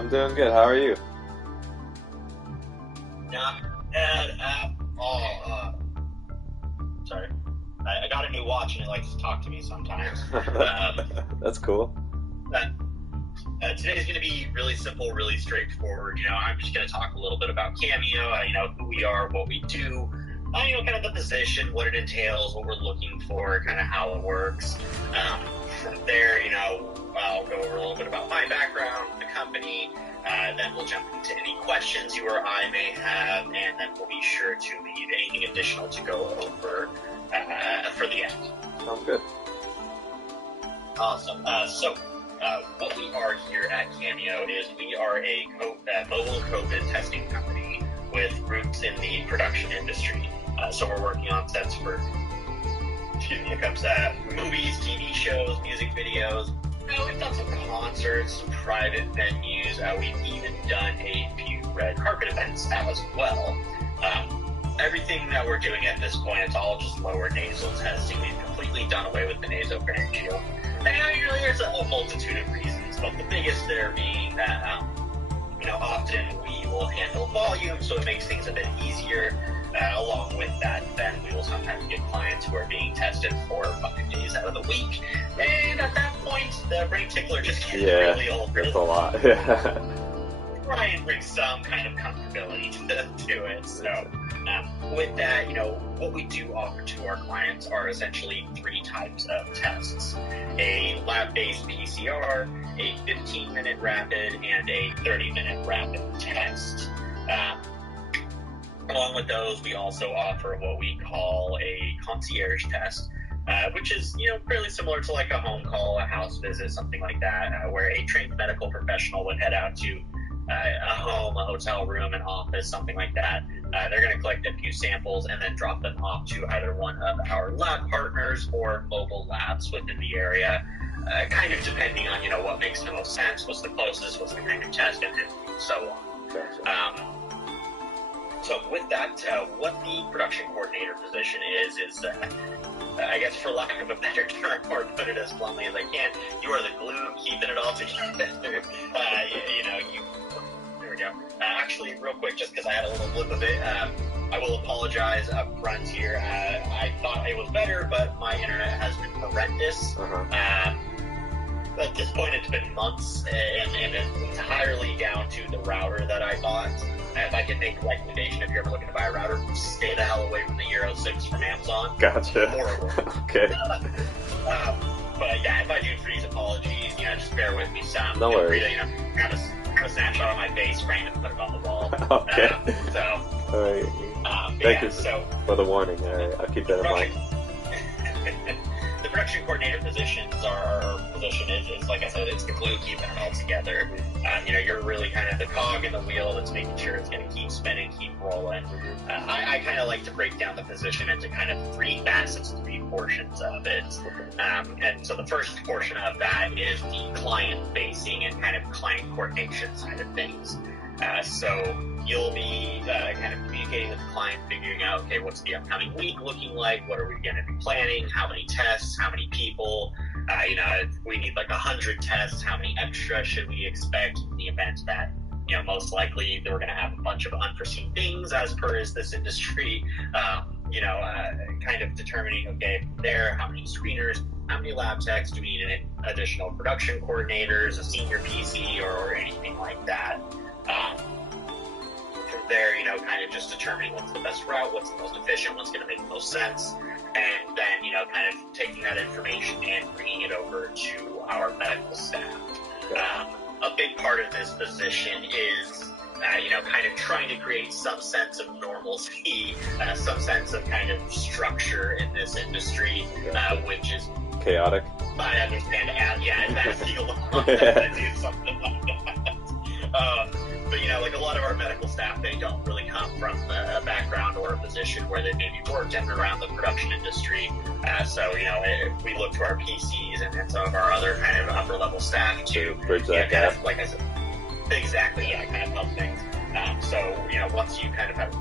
I'm doing good. How are you? Not bad at all. Sorry. I got a new watch and it likes to talk to me sometimes. That's cool. Today's going to be really simple, really straightforward. I'm just going to talk a little bit about Cameo, who we are, what we do, kind of the position, what it entails, what we're looking for, kind of how it works. From there, I'll go over a little bit about my background, the company, then we'll jump into any questions you or I may have, and then we'll be sure to leave anything additional to go over for the end. Sounds good. Awesome. So what we are here at Cameo is we are a mobile COVID testing company with roots in the production industry. So we're working on sets for movies, TV shows, music videos. We've done some concerts, some private venues. We've even done a few red carpet events as well. Everything that we're doing at this point, it's all just lower nasal testing. We've completely done away with the nasopharyngeal. And there's a multitude of reasons, but the biggest there being that, often we will handle volume, so it makes things a bit easier. Along with that, then we will sometimes get clients who are being tested 4 or 5 days out of the week. And at that point, the brain tickler just gets really old. That's a lot. Try and bring some kind of comfortability to it. So with that, what we do offer to our clients are essentially 3 types of tests. A lab-based PCR, a 15-minute rapid, and a 30-minute rapid test. Along with those, we also offer what we call a concierge test, which is, fairly similar to like a home call, a house visit, something like that, where a trained medical professional would head out to a home, a hotel room, an office, something like that. They're going to collect a few samples and then drop them off to either one of our lab partners or mobile labs within the area, kind of depending on, what makes the most sense, what's the closest, what's the kind of test, and so on. So with that, what the production coordinator position is I guess for lack of a better term, or to put it as bluntly as I can, you are the glue keeping it all together. There we go. Actually, real quick, just because I had a little blip of it, I will apologize up front here. I thought it was better, but my internet has been horrendous. At this point, it's been months, and it's entirely down to the router that I bought. If I can make a recommendation, if you're ever looking to buy a router, stay the hell away from the Euro 6 from Amazon. Gotcha. Horrible. Okay. But yeah, if I do freeze, apologies. Just bear with me some. No worries. Grab a snapshot of my face, frame it, put it on the wall. Okay. All right. Thank you for the warning. I'll keep that in mind. The production coordinator positions, our position is, like I said, it's the glue keeping it all together. You're really kind of the cog in the wheel that's making sure it's going to keep spinning, keep rolling. I kind of like to break down the position into kind of 3 facets, 3 portions of it. And so the first portion of that is the client-facing and kind of client coordination side of things. So you'll be kind of communicating with the client, figuring out, okay, what's the upcoming week looking like? What are we going to be planning? How many tests? How many people? If we need like 100 tests, how many extra should we expect in the event that, most likely we're going to have a bunch of unforeseen things as per is this industry, kind of determining, okay, there, how many screeners, how many lab techs, do we need any additional production coordinators, a senior PC, or anything like that. From there, kind of just determining what's the best route, what's the most efficient, what's going to make the most sense, and then, kind of taking that information and bringing it over to our medical staff. A big part of this position is, kind of trying to create some sense of normalcy, some sense of kind of structure in this industry, which is chaotic. I understand, advancing along to do something like that. But, like a lot of our medical staff, they don't really come from a background or a position where they maybe worked in and around the production industry. So, we look to our PCs and some of our other kind of upper level staff to bridge that gap. Kind of, like I said, exactly, kind of help things. So, once you kind of have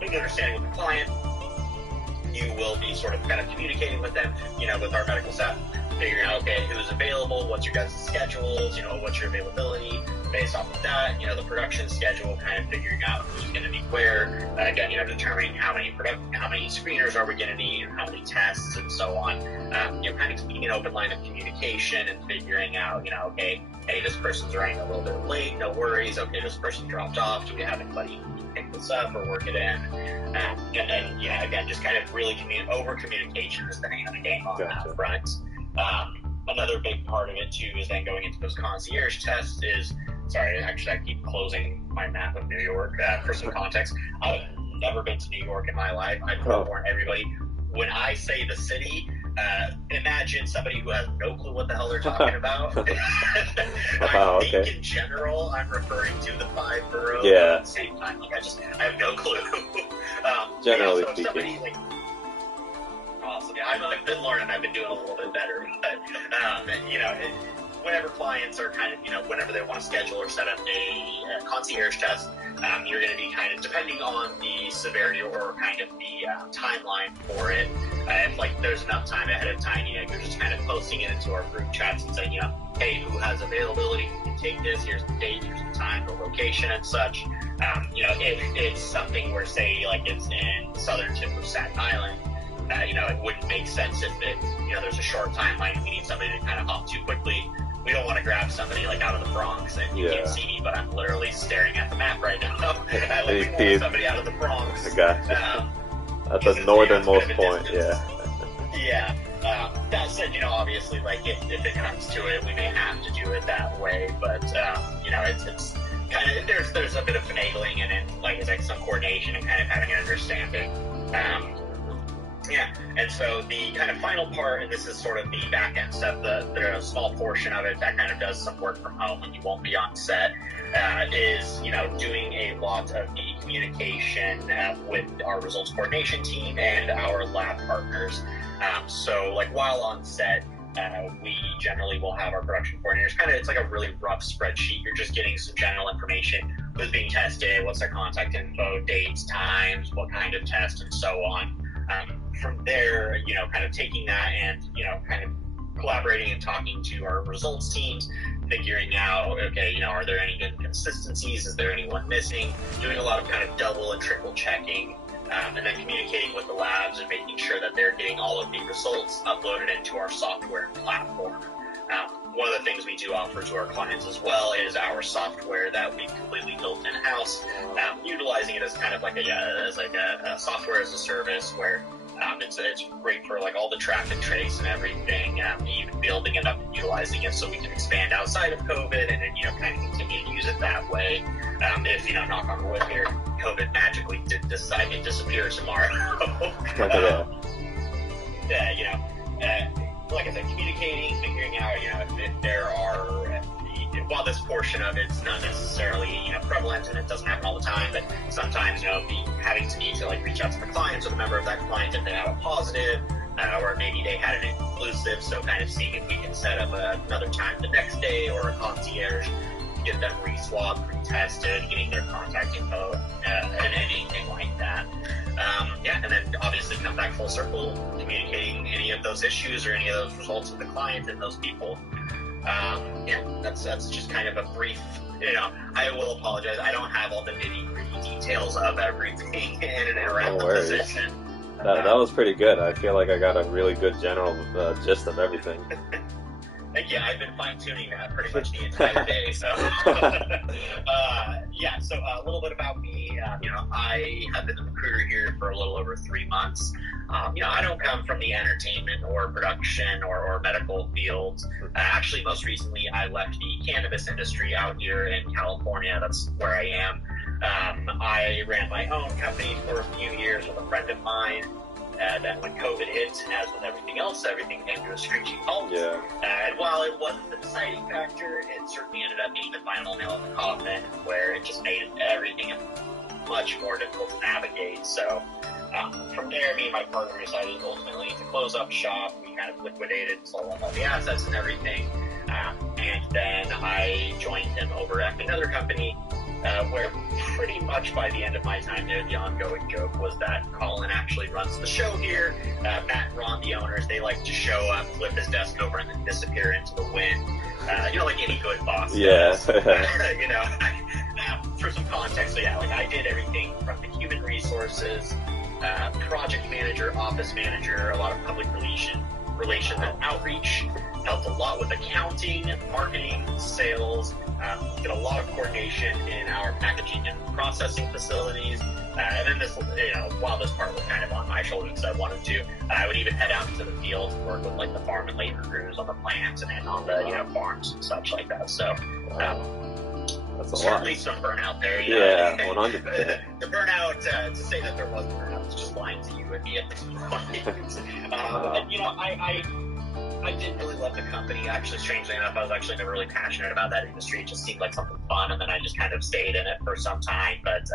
a good understanding with the client, you will be sort of kind of communicating with them, with our medical staff, figuring out, okay, who's available, what's your guys' schedules, what's your availability. Based off of that, the production schedule, kind of figuring out who's going to be where. Again, determining how many screeners are we going to need, how many tests, and so on. Kind of keeping an open line of communication and figuring out, okay, hey, this person's running a little bit late, no worries. Okay, this person dropped off. Do we have anybody who can pick this up or work it in? And then, again, just kind of really over communication is the name of the game on that front. Another big part of it too is then going into those concierge tests is. Sorry, actually, I keep closing my map of New York. For some context, I've never been to New York in my life. I warn everybody, when I say the city, imagine somebody who has no clue what the hell they're talking about. I think in general, I'm referring to the 5 boroughs. Yeah. At the same time, I have no clue. Generally so speaking. Somebody, awesome. Yeah, I've been learning. I've been doing a little bit better. But, whenever clients are kind of, whenever they want to schedule or set up a concierge test, you're going to be kind of, depending on the severity or kind of the timeline for it, if there's enough time ahead of time, you're just kind of posting it into our group chats and saying, hey, who has availability, who can take this, here's the date, here's the time, the location and such. If it's something where, say, it's in the southern tip of Staten Island, it wouldn't make sense if there's a short timeline and we need somebody to kind of hop to quickly. We don't want to grab somebody out of the Bronx, and you can't see me, but I'm literally staring at the map right now. We want somebody out of the Bronx. I gotcha. At the northernmost point, yeah. Yeah. That said, obviously, if it comes to it, we may have to do it that way, but it's kind of there's a bit of finagling and like I said, some coordination and kind of having an understanding. Yeah, and so the kind of final part, and this is sort of the back end stuff, the small portion of it that kind of does some work from home when you won't be on set, is, doing a lot of the communication with our results coordination team and our lab partners. So while on set, we generally will have our production coordinators it's like a really rough spreadsheet. You're just getting some general information, who's being tested, what's their contact info, dates, times, what kind of test, and so on. From there, kind of taking that and, kind of collaborating and talking to our results teams, figuring out, okay, are there any inconsistencies? Is there anyone missing? Doing a lot of kind of double and triple checking, and then communicating with the labs and making sure that they're getting all of the results uploaded into our software platform. One of the things we do offer to our clients as well is our software that we've completely built in-house, utilizing it as kind of a software as a service where it's great for all the track and trace and everything, even building it up and utilizing it so we can expand outside of COVID and then, kind of continue to use it that way. If, knock on wood here, COVID magically did decide to disappear tomorrow. Like I said, communicating, figuring out, if there are, while this portion of it's not necessarily, prevalent and it doesn't happen all the time, but sometimes, having to need to reach out to the clients or the member of that client if they have a positive, or maybe they had an inclusive, so kind of seeing if we can set up another time the next day or a concierge, get them re-swabbed, retested, getting their contact info, and anything like that. And then obviously come back full circle, communicating any of those issues or any of those results with the client and those people. That's just kind of a brief, I will apologize, I don't have all the nitty-gritty details of everything in and around the position. That was pretty good. I feel like I got a really good general gist of everything. Yeah, I've been fine-tuning that pretty much the entire day, so. So a little bit about me. I have been the recruiter here for a little over 3 months. I don't come from the entertainment or production or medical fields. Actually, most recently, I left the cannabis industry out here in California. That's where I am. I ran my own company for a few years with a friend of mine. Then when COVID hit, as with everything else, everything came to a screeching halt. Yeah. And while it wasn't the deciding factor, it certainly ended up being the final nail in the coffin, where it just made everything much more difficult to navigate. So from there, me and my partner decided ultimately to close up shop. We kind of liquidated, sold off all the assets and everything. And then I joined him over at another company where pretty much by the end of my time there, the ongoing joke was that Colin actually runs the show here. Matt and Ron, the owners, they like to show up, flip his desk over, and then disappear into the wind. Like any good boss does. For some context, so yeah, like I did everything from the human resources, project manager, office manager, a lot of public relations and outreach, helped a lot with accounting, marketing, sales, did a lot of coordination in our packaging and processing facilities, and then this, while this part was kind of on my shoulders because I wanted to, I would even head out into the field to work with like the farm and labor crews on the plants and on the farms and such like that. So that's a certainly lot. some burnout there. Yeah, 100%. The burnout, to say that there was burnout is just lying to you and me at this point. I didn't really love the company. Actually, strangely enough, I was actually never really passionate about that industry. It just seemed like something fun, and then I just kind of stayed in it for some time. But,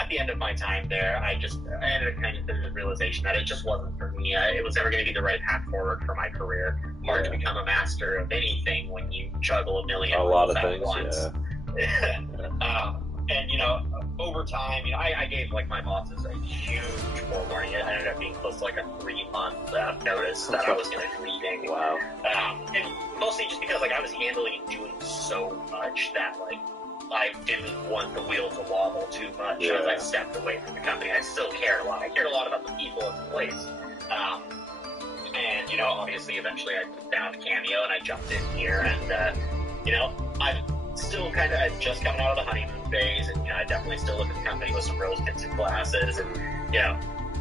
at the end of my time there, I ended up kind of through the realization that it just wasn't for me. It was never going to be the right path forward for my career. Hard to become a master of anything when you juggle a million lot roles of at things, once. yeah. Over time, I gave like my bosses a huge forewarning. It ended up being close to like a 3-month notice that I was going to be leaving. Wow. And mostly just because like I was handling and doing so much that like I didn't want the wheel to wobble too much as I stepped away from the company. I still cared a lot. I cared a lot about the people in the place. And obviously, eventually I found Cameo and I jumped in here, and I'm still kind of just coming out of the honeymoon phase, and I definitely still look at the company with some rose-tinted glasses, and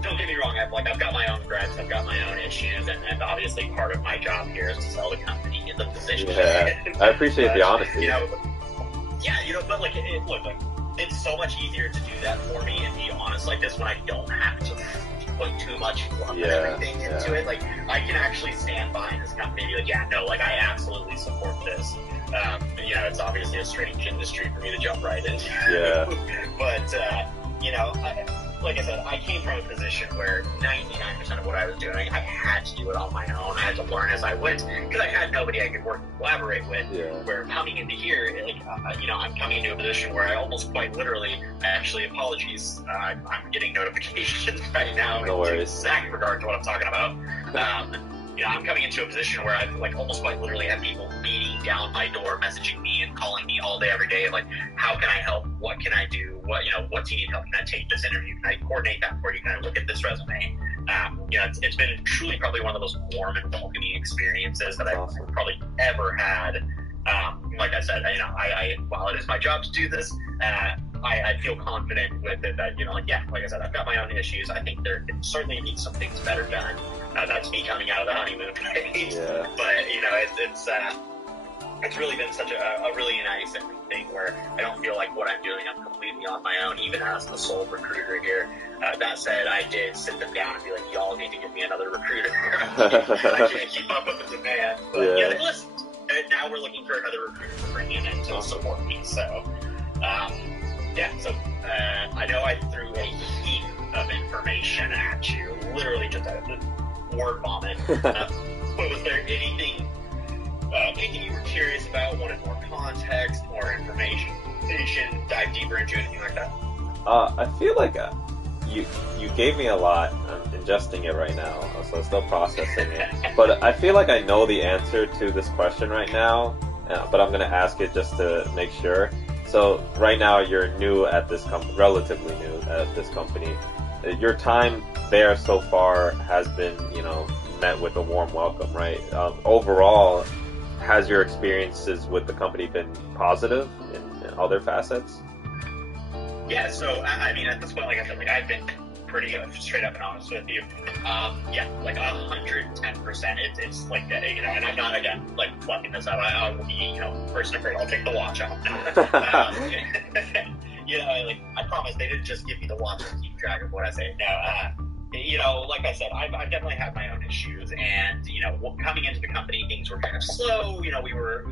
don't get me wrong, I've got my own regrets, I've got my own issues, and obviously part of my job here is to sell the company in the position. Yeah, I appreciate the honesty. But like, it's so much easier to do that for me and be honest like this when I don't have to put too much love and everything into it. Like, I can actually stand behind this company and be like, I absolutely support this. It's obviously a strange industry for me to jump right into. Yeah. But, like I said, I came from a position where 99% of what I was doing, I had to do it on my own. I had to learn as I went because I had nobody I could work and collaborate with. Yeah. Where coming into here, I'm coming into a position where I almost quite literally, actually, apologies, I'm getting notifications right now No in worries. exact regard to what I'm talking about. I'm coming into a position where I almost quite literally have people beating down my door, messaging me and calling me all day, every day, like, how can I help? What can I do? What do you need help? Can I take this interview? Can I coordinate that for you? Can I look at this resume? It's been truly probably one of the most warm and welcoming experiences that I've probably ever had. Like I said, while it is my job to do this, I feel confident with it that, like I said, I've got my own issues. I think there certainly needs some things better done. That's me coming out of the honeymoon phase. Yeah. But, it's really been such a really nice thing where I don't feel like what I'm doing, I'm completely on my own, even as the sole recruiter here. That said, I did sit them down and be like, y'all need to give me another recruiter. I can't keep up with the demand. But they listened. And now we're looking for another recruiter to bring in and to support me. So, I know I threw a heap of information at you, literally just a word vomit. But was there anything you were curious about, wanted more context, more information, dive deeper into anything like that? I feel like you gave me a lot. I'm ingesting it right now, so I'm still processing it. But I feel like I know the answer to this question right now, but I'm going to ask it just to make sure. So right now you're new at this company, relatively new at this company. Your time there so far has been, met with a warm welcome, right? Overall, has your experiences with the company been positive in other facets? Yeah, so, at this point, like I said, I've been pretty straight up and honest with you. 110%. It's like, and I'm not, again, fluffing this up. I will be, first and afraid, I'll take the watch off. I promise they didn't just give me the watch to keep track of what I say. No, like I said, I've definitely had my own issues, and, coming into the company, things were kind of slow. We were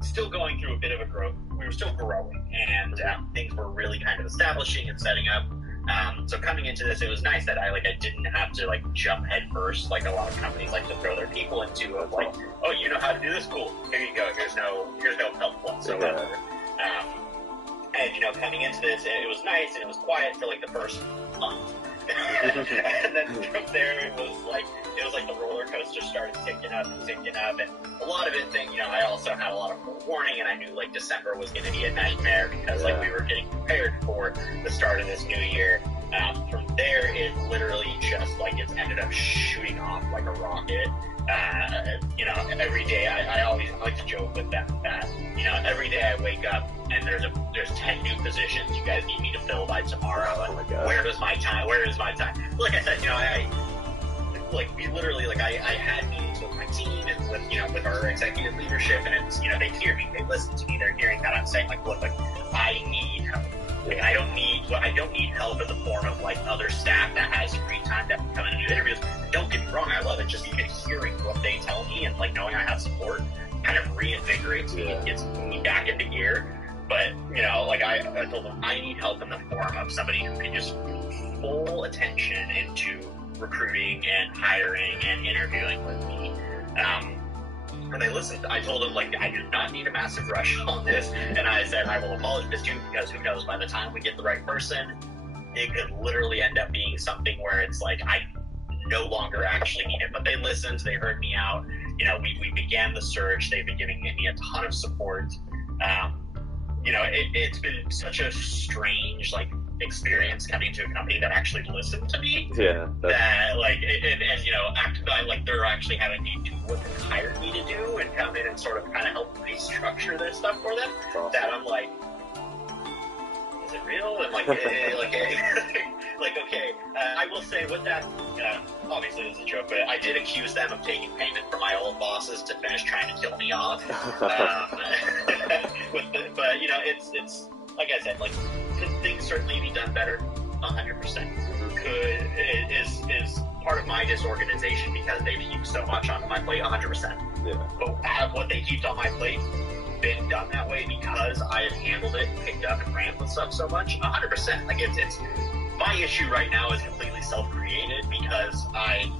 still going through a bit of a growth. We were still growing, and things were really kind of establishing and setting up. So coming into this, it was nice that I didn't have to jump head first like a lot of companies like to throw their people into, oh, you know how to do this? Cool. Here you go. Here's no help whatsoever. And, you know, coming into this, it was nice and it was quiet for like the first month. And then from there, it was like the roller coaster started ticking up, and a lot of it, you know, I also had a lot of forewarning, and I knew like December was going to be a nightmare because like we were getting prepared for the start of this new year. From there, it literally just like it's ended up shooting off like a rocket. You know, every day I always like to joke with that you know, every day I wake up and there's 10 new positions you guys need me to fill by tomorrow. And where is my time? Like I said, you know, we literally, like, I had meetings with my team and with, you know, with our executive leadership, and it's, you know, they hear me, they listen to me, they're hearing that I'm saying, like, look, like, I need help. Like, I don't need help in the form of, like, other staff that has free time that can come in and do interviews. Don't get me wrong, I love it. Just even hearing what they tell me and, like, knowing I have support kind of reinvigorates me and gets me back into gear. But, you know, like, I told them I need help in the form of somebody who can just full attention into recruiting and hiring and interviewing with me. When they listened, I told them, like, I do not need a massive rush on this, and I said I will apologize to you because who knows, by the time we get the right person, it could literally end up being something where it's like I no longer actually need it. But they listened, they heard me out. You know, we began the search. They've been giving me a ton of support. You know, it's been such a strange, like, experience coming to a company that actually listened to me. Yeah. That, like, and you know, like, they're actually having me do what they hired me to do and come in and sort of kind of help restructure their stuff for them. Awesome. That I'm like, is it real? And like, like, okay. I will say with that, obviously it's a joke, but I did accuse them of taking payment from my old bosses to finish trying to kill me off. But you know, it's like I said, like, could things certainly be done better? 100%. Is part of my disorganization because they've heaped so much onto my plate? 100%. Yeah. But have what they heaped on my plate been done that way because I have handled it, picked up, and ran with stuff so much? 100%. Like, it's my issue right now is completely self-created because I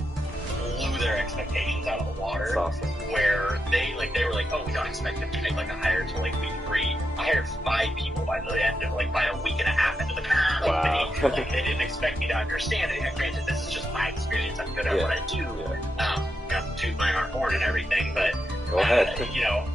blew their expectations out of the water. That's awesome. Where they were like, oh, we don't expect them to make like a hire till like week 3. I hired 5 people by the end of by a week and a half into the company. Wow. Like, they didn't expect me to understand it. And granted, this is just my experience. I'm good at what I do. Yeah. You know, toot my own horn and everything, but Go ahead. you know,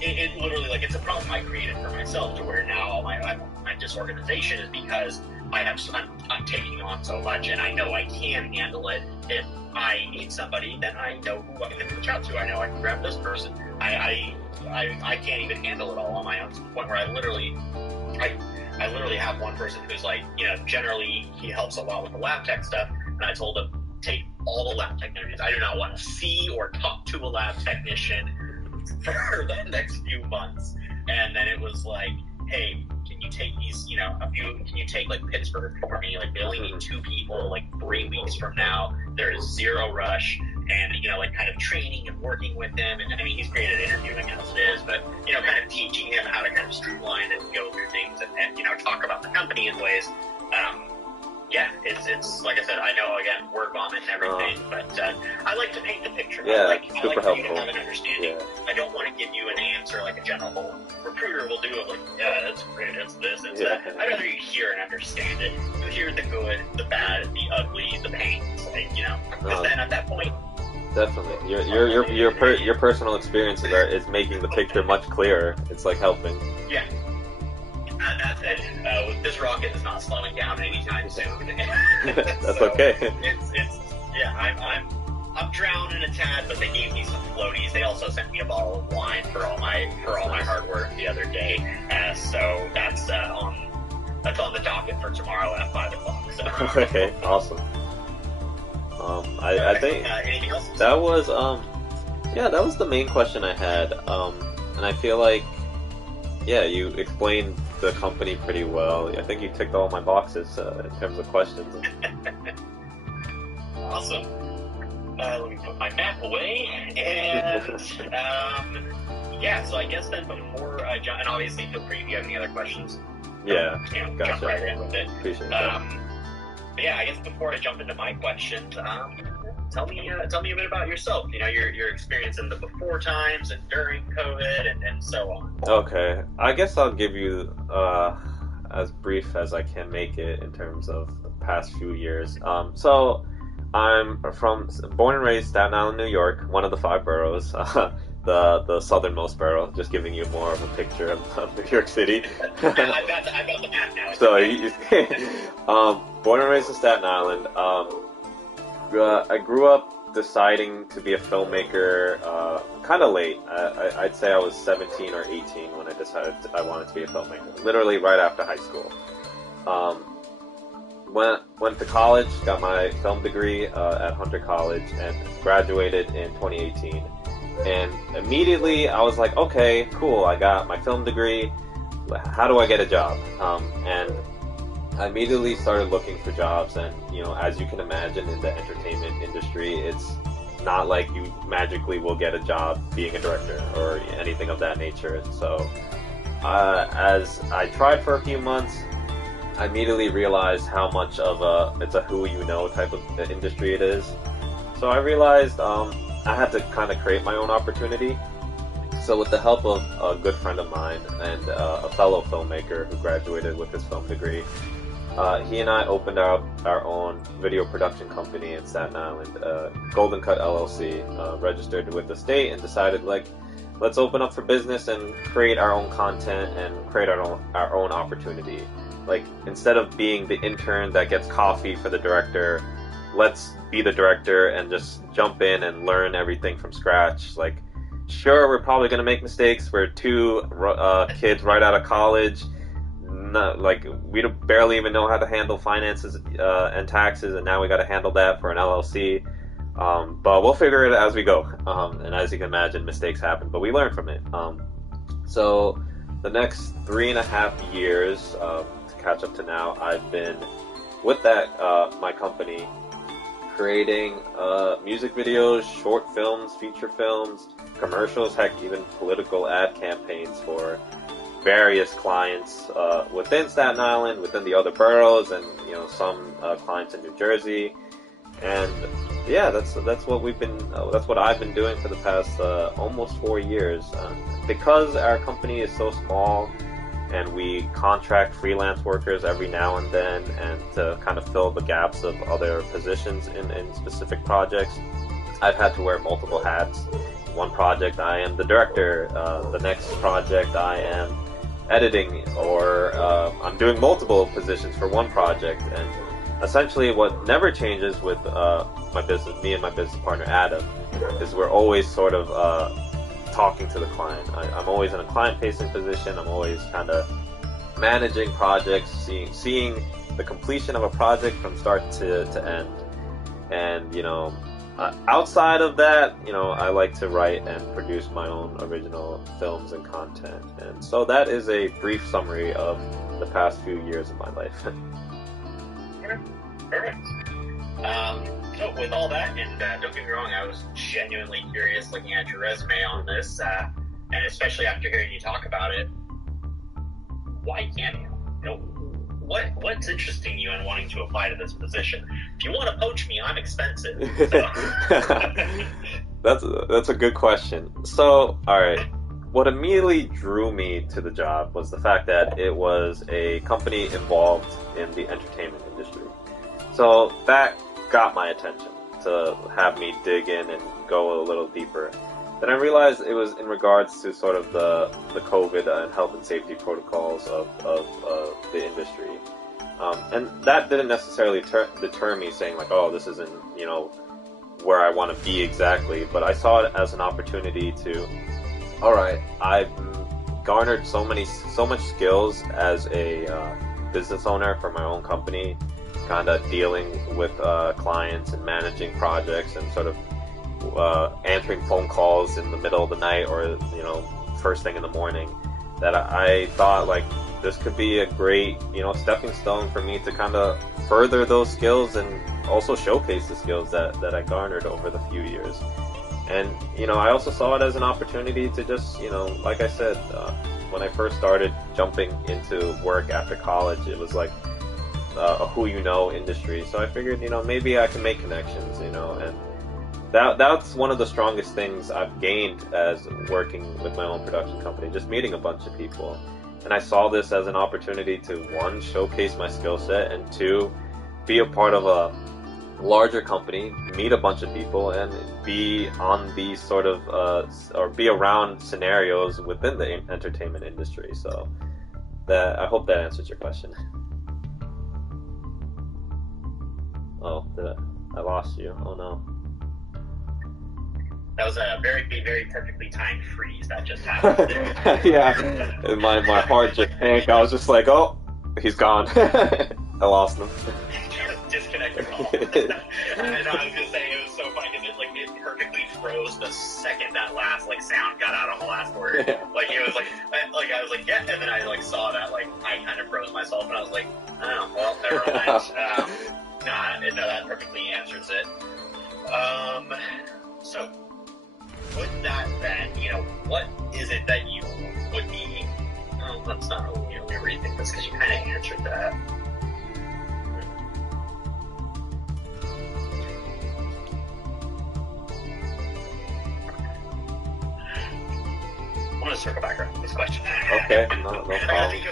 it literally, like, it's a problem I created for myself to where now all my disorganization is because I'm taking on so much and I know I can handle it. If I need somebody, then I know who I can reach out to. I know I can grab this person. I can't even handle it all on my own, to the point where I literally have one person who's like, you know, generally he helps a lot with the lab tech stuff, and I told him, take all the lab technicians. I do not want to see or talk to a lab technician for the next few months. And then it was like, hey, can you take these, you know, can you take like Pittsburgh for me? Like, they only need 2 people, like 3 weeks from now. There is zero rush, and, you know, like, kind of training and working with them. And I mean, he's great at interviewing as it is, but, you know, kind of teaching him how to kind of streamline and go through things and you know, talk about the company in ways. Yeah, it's like I said, I know, again, word vomit and everything, but I like to paint the picture. Yeah, I like super for helpful. you to have an understanding. Yeah. I don't want to give you an answer like a general recruiter will do of like, yeah, that's great, it's this, it's that. I'd rather you hear and understand it. You hear the good, the bad, the ugly, the pain. It's like, you know, because then at that point, Definitely. Your personal experience is making the picture much clearer. It's like helping. yeah. That's it. This rocket is not slowing down anytime soon. That's So, okay. I'm drowning a tad, but they gave me some floaties. They also sent me a bottle of wine for all my hard work the other day. So that's on the docket for tomorrow at 5:00. So. Okay, awesome. I think anything else? that was that was the main question I had. And I feel like, yeah, you explained the company pretty well. I think you ticked all my boxes in terms of questions. Awesome. Let me put my map away, and yeah. So I guess then before I jump, and obviously feel free if you have any other questions. Yeah, You know, gotcha. jump right in with it. Appreciate that. But yeah, I guess before I jump into my questions, tell me a bit about yourself. You know, your experience in the before times and during COVID and so on. Okay, I guess I'll give you as brief as I can make it in terms of the past few years. So I'm born and raised Staten Island, New York, one of the 5 boroughs, the southernmost borough. Just giving you more of a picture of New York City. I've got the map now. So, born and raised in Staten Island. I grew up deciding to be a filmmaker kind of late. I'd say I was 17 or 18 when I decided I wanted to be a filmmaker. Literally right after high school. Went to college, got my film degree at Hunter College, and graduated in 2018. And immediately I was like, okay, cool, I got my film degree. How do I get a job? And I immediately started looking for jobs, and you know, as you can imagine, in the entertainment industry, it's not like you magically will get a job being a director or anything of that nature. So, as I tried for a few months, I immediately realized how much of it's a who you know type of industry it is. So I realized I had to kind of create my own opportunity. So with the help of a good friend of mine and a fellow filmmaker who graduated with his film degree, he and I opened up our own video production company in Staten Island, Golden Cut LLC, registered with the state, and decided, like, let's open up for business and create our own content and create our own opportunity. Like, instead of being the intern that gets coffee for the director, let's be the director and just jump in and learn everything from scratch. Like, sure, we're probably going to make mistakes. We're 2 kids right out of college. We barely even know how to handle finances and taxes, and now we got to handle that for an LLC. But we'll figure it out as we go. And as you can imagine, mistakes happen, but we learn from it. So the next 3.5 years, to catch up to now, I've been with my company, creating music videos, short films, feature films, commercials, heck, even political ad campaigns for various clients within Staten Island, within the other boroughs, and you know, some clients in New Jersey. And yeah, that's what I've been doing for the past almost 4 years. Because our company is so small, and we contract freelance workers every now and then, and to kind of fill the gaps of other positions in specific projects, I've had to wear multiple hats. One project I am the director, the next project I am editing, or I'm doing multiple positions for one project. And essentially what never changes with me and my business partner Adam, is we're always sort of talking to the client. I'm always in a client-facing position. I'm always kind of managing projects, seeing the completion of a project from start to end. And you know, outside of that, you know, I like to write and produce my own original films and content. And so that is a brief summary of the past few years of my life. Perfect. So with all that, and don't get me wrong, I was genuinely curious looking at your resume on this, and especially after hearing you talk about it. Why can't you? You know, what's interesting you in wanting to apply to this position? If you want to poach me, I'm expensive. So. That's a good question. So, all right. What immediately drew me to the job was the fact that it was a company involved in the entertainment industry. So that got my attention to have me dig in and go a little deeper. Then I realized it was in regards to sort of the COVID and health and safety protocols of the industry. And that didn't necessarily deter me saying like, oh, this isn't, you know, where I want to be exactly. But I saw it as an opportunity to, all right, I've garnered so much skills as a business owner for my own company, kind of dealing with clients and managing projects and sort of answering phone calls in the middle of the night or, you know, first thing in the morning, that I thought like this could be a great, you know, stepping stone for me to kind of further those skills and also showcase the skills that I garnered over the few years. And, you know, I also saw it as an opportunity to just, you know, like I said, when I first started jumping into work after college, it was like a who you know industry. So I figured, you know, maybe I can make connections, you know, and that's one of the strongest things I've gained as working with my own production company, just meeting a bunch of people. And I saw this as an opportunity to, one, showcase my skill set, and two, be a part of a larger company, meet a bunch of people, and be on these sort of, or be around scenarios within the entertainment industry. So I hope that answers your question. Oh, I lost you. Oh no. That was a very, very perfectly timed freeze that just happened there. Yeah, and my heart just sank. I was just like, oh, he's gone. I lost him. Disconnected call. And I was gonna say it was so funny because it perfectly froze the second that last sound got out on the last word. Yeah. It was I was like, yeah, and then I saw that I kind of froze myself, and I was like, oh well, never mind. No, that perfectly answers it. So with that, then, what is it that you would be? Oh, that's not really. Let me rethink this because you kind of answered that. I want to circle back around to this question. Okay, no problem.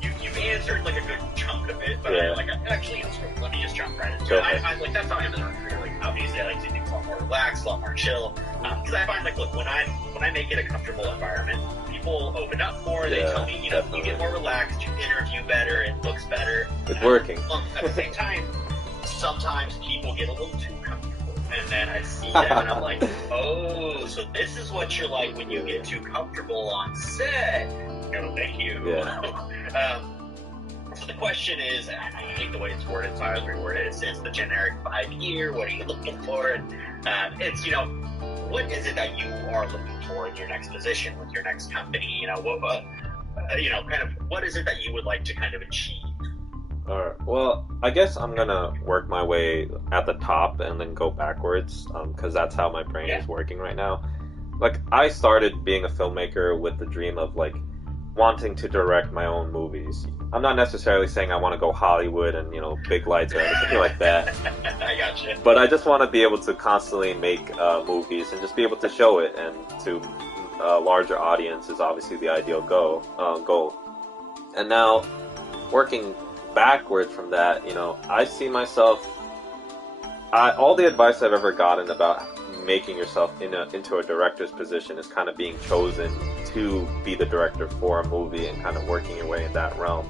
You've answered a good chunk of it, but Yeah. Let me just jump right into it. That's how I am as a recruiter. Obviously, I like to do a lot more relaxed, a lot more chill, because I find look, when I make it a comfortable environment, people open up more. They tell me, you get more relaxed, you interview better, it looks better. It's working. At the same time, sometimes people get a little too comfortable, and then I see them and I'm like, oh, so this is what you're like when you get too comfortable on set. Thank you. Yeah. So the question is, and I hate the way it's worded, so I always reword it. It's the generic 5-year. What are you looking for? And it's what is it that you are looking for in your next position with your next company? What is it that you would like to kind of achieve? Alright, well, I guess I'm gonna work my way at the top and then go backwards, because that's how my brain is working right now. I started being a filmmaker with the dream of, wanting to direct my own movies. I'm not necessarily saying I want to go Hollywood and, big lights or anything like that. I gotcha. But I just want to be able to constantly make movies and just be able to show it, and to a larger audience is obviously the ideal goal. And now, working backwards from that, I see myself, all the advice I've ever gotten about making yourself into a director's position is kind of being chosen to be the director for a movie and kind of working your way in that realm.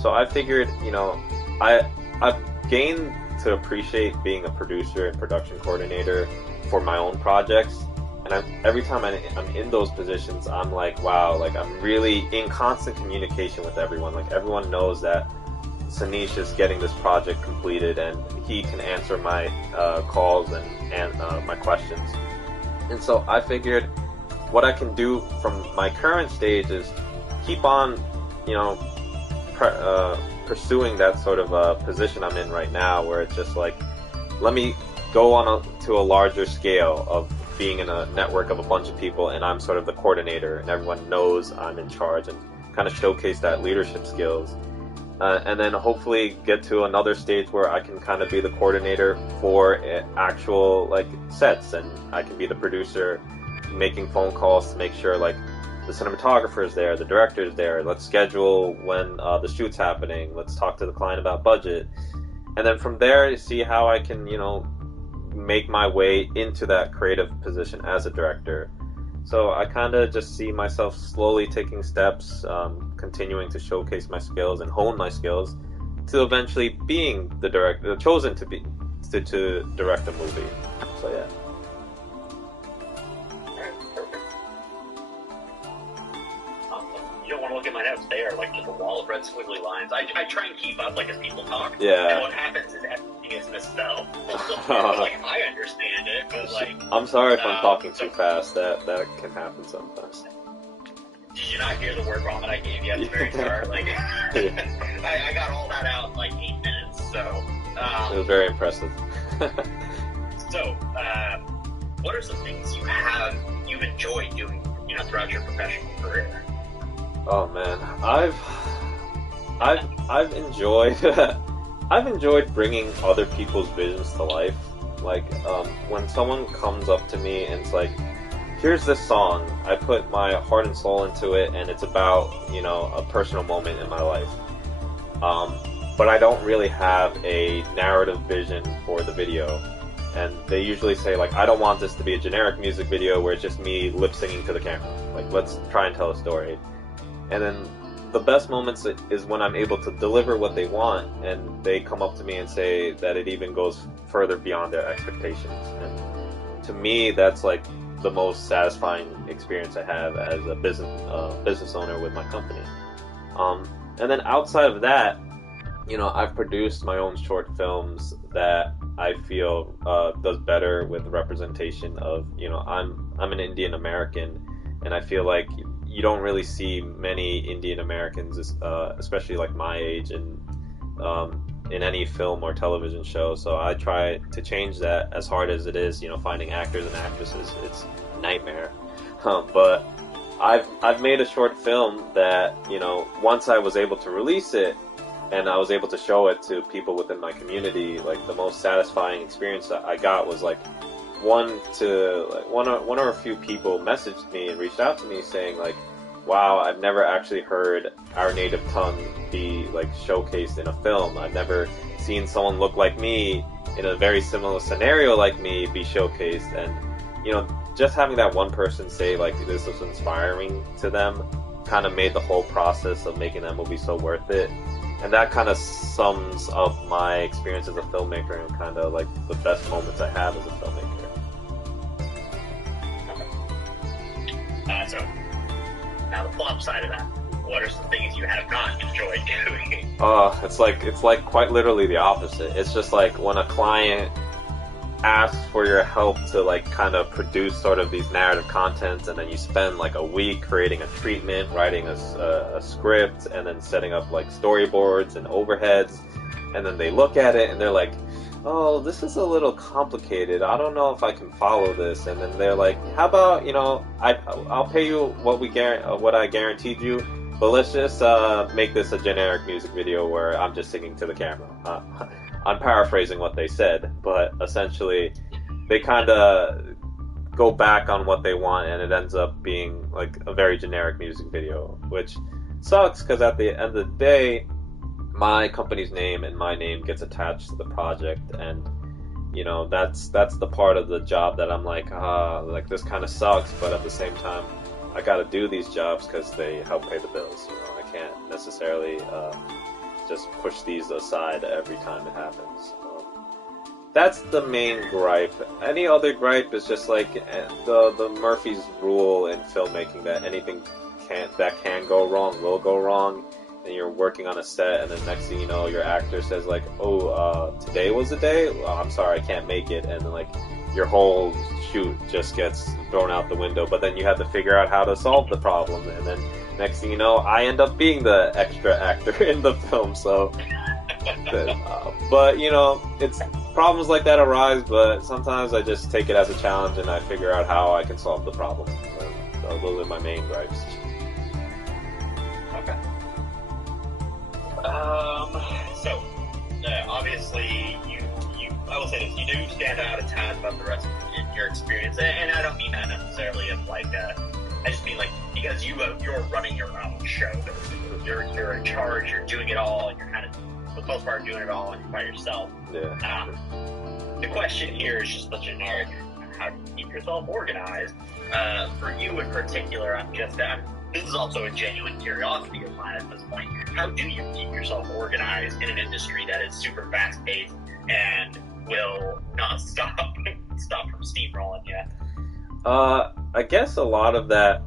So I figured, I've gained to appreciate being a producer and production coordinator for my own projects. And every time I'm in those positions, I'm like, wow, I'm really in constant communication with everyone. Everyone knows that Sanish is getting this project completed, and he can answer my calls and my questions. And so I figured what I can do from my current stage is keep on, pursuing that sort of position I'm in right now, where it's just let me go to a larger scale of being in a network of a bunch of people, and I'm sort of the coordinator, and everyone knows I'm in charge, and kind of showcase that leadership skills. And then hopefully get to another stage where I can kind of be the coordinator for actual sets, and I can be the producer making phone calls to make sure the cinematographer is there, the director is there, let's schedule when the shoot's happening, let's talk to the client about budget. And then from there, see how I can, make my way into that creative position as a director. So I kind of just see myself slowly taking steps, continuing to showcase my skills and hone my skills to eventually being the director, chosen to direct a movie. So yeah. You don't want to look at my notes. They are just a wall of red squiggly lines. I try and keep up as people talk. Yeah. And what happens is everything is misspelled. I understand it, but I'm sorry if I'm talking too fast. That can happen sometimes. Did you not hear the word wrong that I gave you at the very start? I got all that out in 8 minutes. So it was very impressive. So, what are some things you've enjoyed doing, throughout your professional career? Oh man, I've enjoyed I've enjoyed bringing other people's visions to life. Like, when someone comes up to me and it's like, here's this song, I put my heart and soul into it, and it's about, you know, a personal moment in my life. But I don't really have a narrative vision for the video. And they usually say, like, I don't want this to be a generic music video where it's just me lip singing to the camera. Like, let's try and tell a story. And then the best moments is when I'm able to deliver what they want, and they come up to me and say that it even goes further beyond their expectations. And to me, that's like the most satisfying experience I have as a business owner with my company. And then outside of that, you know, I've produced my own short films that I feel does better with the representation of, you know, I'm an Indian American, and I feel like you don't really see many Indian Americans, especially like my age, in any film or television show. So I try to change that, as hard as it is, you know, finding actors and actresses. It's a nightmare. But I've made a short film that, you know, once I was able to release it, and I was able to show it to people within my community, like, the most satisfying experience that I got was, like, one or a few people messaged me and reached out to me saying, like, wow, I've never actually heard our native tongue be, like, showcased in a film. I've never seen someone look like me in a very similar scenario like me be showcased. And, you know, just having that one person say, like, this was inspiring to them kind of made the whole process of making that movie so worth it. And that kind of sums up my experience as a filmmaker and kind of like the best moments I have as a filmmaker. So, now the flop side of that. What are some things you have not enjoyed doing? It's like quite literally the opposite. It's just like when a client asks for your help to like kind of produce sort of these narrative contents, and then you spend like a week creating a treatment, writing a script, and then setting up like storyboards and overheads, and then they look at it and they're like, oh, this is a little complicated, I don't know if I can follow this. And then they're like, how about, you know, I'll pay you what I guaranteed you, but let's just make this a generic music video where I'm just singing to the camera. I'm paraphrasing what they said, but essentially they kind of go back on what they want, and it ends up being like a very generic music video, which sucks because at the end of the day, my company's name and my name gets attached to the project, and you know, that's the part of the job that I'm like this kind of sucks, but at the same time, I got to do these jobs because they help pay the bills. You know, I can't necessarily just push these aside every time it happens. That's the main gripe. Any other gripe is just like the Murphy's rule in filmmaking, that anything that can go wrong will go wrong. And you're working on a set, and then next thing you know, your actor says like, oh, today was the day? Well, I'm sorry, I can't make it. And then like your whole shoot just gets thrown out the window, but then you have to figure out how to solve the problem, and then next thing you know, I end up being the extra actor in the film. So but you know, it's problems like that arise, but sometimes I just take it as a challenge and I figure out how I can solve the problem. So those are my main gripes. Okay. So obviously I will say this, you do stand out a tad above the rest of your experience, and I don't mean that necessarily as like, I just mean like, because you're running your own show, you're in charge, you're doing it all, and you're kind of, for the most part, doing it all by yourself. Yeah. The question here is just the generic, how do you keep yourself organized? For you in particular, this is also a genuine curiosity of mine at this point. How do you keep yourself organized in an industry that is super fast-paced and will not stop from steamrolling you? I guess a lot of that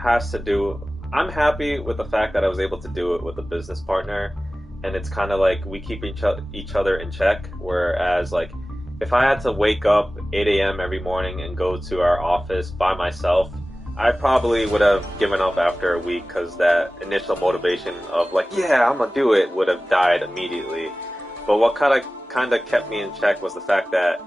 has to do, I'm happy with the fact that I was able to do it with a business partner, and it's kind of like we keep each other in check, whereas like if I had to wake up 8 a.m. every morning and go to our office by myself, I probably would have given up after a week, because that initial motivation of like, yeah, I'm gonna do it, would have died immediately. But what kind of kept me in check was the fact that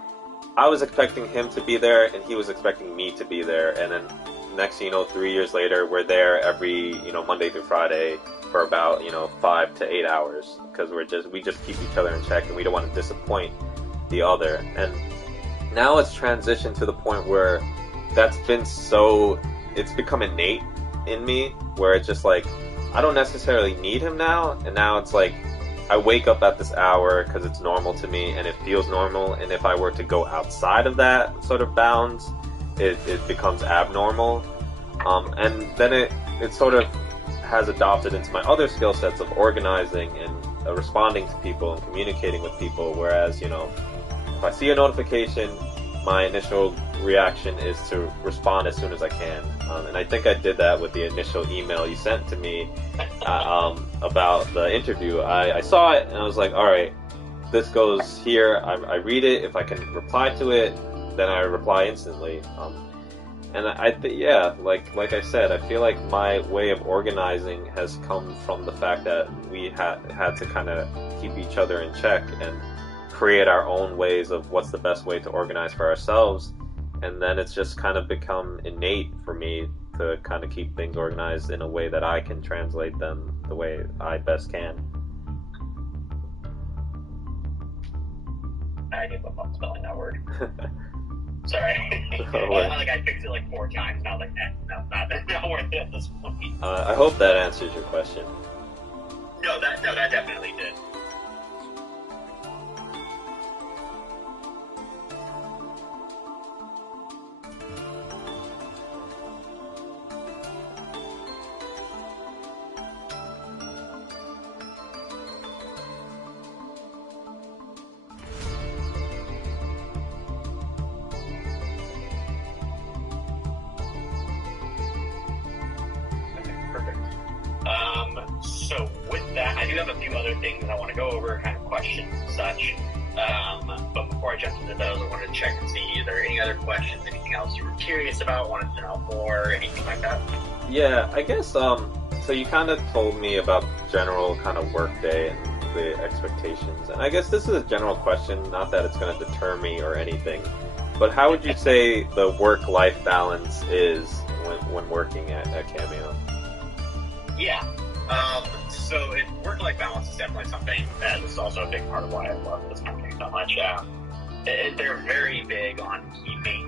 I was expecting him to be there, and he was expecting me to be there, and then next thing you know, 3 years later, we're there every, you know, Monday through Friday for about, you know, 5 to 8 hours, because we just keep each other in check, and we don't want to disappoint the other. And now it's transitioned to the point where that's been it's become innate in me, where it's just like, I don't necessarily need him now, and now it's like, I wake up at this hour because it's normal to me, and it feels normal, and if I were to go outside of that sort of bounds, it becomes abnormal. And then it sort of has adopted into my other skill sets of organizing and responding to people and communicating with people, whereas, if I see a notification, my initial reaction is to respond as soon as I can. And I think I did that with the initial email you sent to me about the interview. I saw it and I was like, alright, this goes here. I read it. If I can reply to it, then I reply instantly. And like I said, I feel like my way of organizing has come from the fact that we had to kind of keep each other in check and create our own ways of what's the best way to organize for ourselves. And then it's just kind of become innate for me to kind of keep things organized in a way that I can translate them the way I best can. I gave up on spelling that word. Sorry. I fixed it like 4 times, now like, not worth it at this point. I hope that answers your question. No, that definitely did. So with that, I do have a few other things I want to go over, kind of questions and such. But before I jump into those, I wanted to check and see, is there any other questions, anything else you were curious about, wanted to know more, anything like that? Yeah, I guess, so you kind of told me about general kind of work day and the expectations. And I guess this is a general question, not that it's going to deter me or anything. But how would you say the work-life balance is when working at Cameo? Yeah. So work-life balance is definitely something that is also a big part of why I love this company so much. They're very big on keeping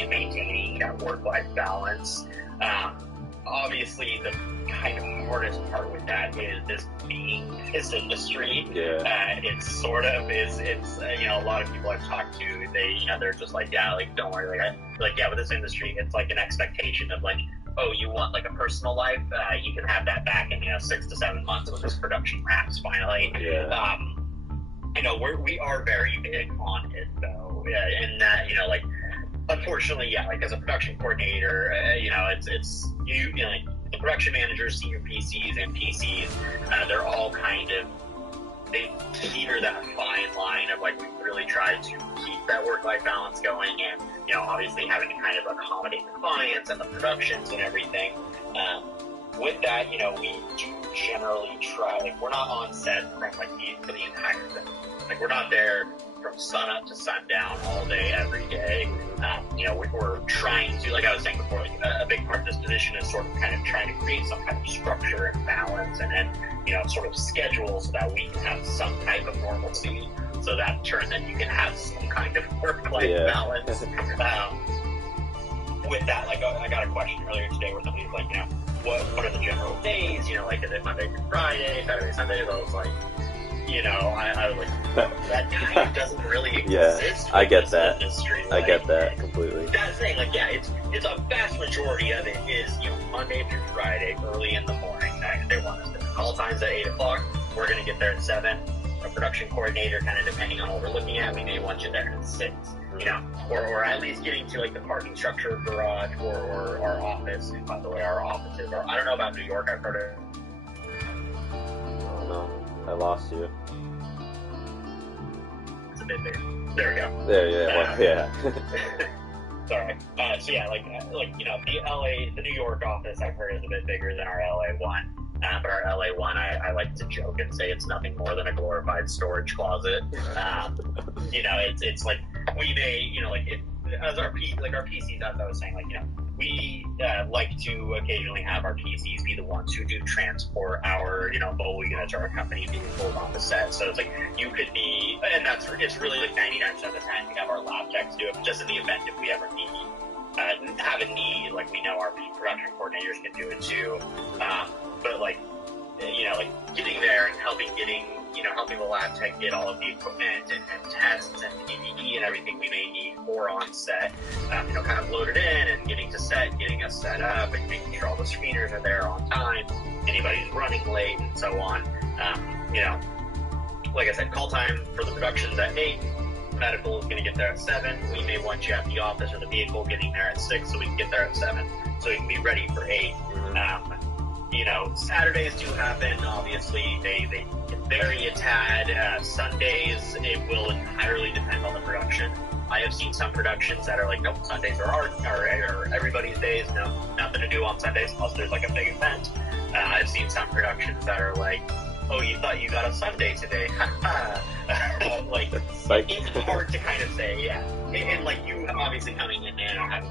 and maintaining that work-life balance. Obviously, the kind of hardest part with that is being this industry. Yeah. It's sort of is. It's a lot of people I've talked to, they're just like, yeah, like don't worry, yeah, with this industry, it's like an expectation of like, oh, you want like a personal life? You can have that back in 6 to 7 months when this production wraps finally. Yeah. We are very big on it though, and that unfortunately, yeah, like as a production coordinator, it's the production managers, senior PCs, and PCs, they're all kind of, they teeter that fine line of like, we really try to keep that work-life balance going, and obviously having to kind of accommodate the clients and the productions and everything. With that, we do generally try, like, we're not on set for the entire thing. Like, we're not there from sun up to sundown all day, every day. We're trying to, like I was saying before, like, a big part of this position is sort of kind of trying to create some kind of structure and balance, and then, sort of schedule so that we can have some type of normalcy, so that in turn then you can have some kind of work-life balance. With that, like, I got a question earlier today where somebody was like, what are the general days? Like, is it Monday through Friday, Saturday, Sunday? I was like, I was like, that kind of doesn't really exist. I get that. Industry. I get that completely. That's the thing, like, yeah, it's a vast majority of it is, Monday through Friday, early in the morning. They want us to call times at 8 o'clock. We're going to get there at 7. A production coordinator, kind of depending on what we're looking at, we may want you there at 6. Or at least getting to like the parking structure, garage, or our office. And by the way, our offices are, I don't know about New York, I've heard it. Oh no, I lost you. It's a bit bigger. There we go. There, yeah, yeah. Sorry. So yeah, the New York office I've heard is a bit bigger than our LA one. But our LA one, I like to joke and say it's nothing more than a glorified storage closet. It's like, we may, as our PCs, as I was saying, we like to occasionally have our PCs be the ones who do transport our, mobile units or our company vehicles on the set. So it's like you could be, and it's really like 99% of the time we have our lab techs do it, just in the event if we ever need, have a need, like we know our production coordinators can do it too. But like getting there and helping the lab tech get all of the equipment and tests and PPE and everything we may need for on set, kind of loaded in and getting to set, getting us set up and making sure all the screeners are there on time, anybody who's running late and so on. Like I said, call time for the production's at 8, medical is going to get there at 7, we may want you at the office or the vehicle getting there at 6 so we can get there at 7 so we can be ready for 8. Saturdays do happen. Obviously, they can vary a tad. Sundays, it will entirely depend on the production. I have seen some productions that are like, nope, Sundays are everybody's days. No, nothing to do on Sundays unless there's like a big event. I've seen some productions that are like, oh, you thought you got a Sunday today? Like, it's hard to kind of say, yeah. And like you obviously coming in and having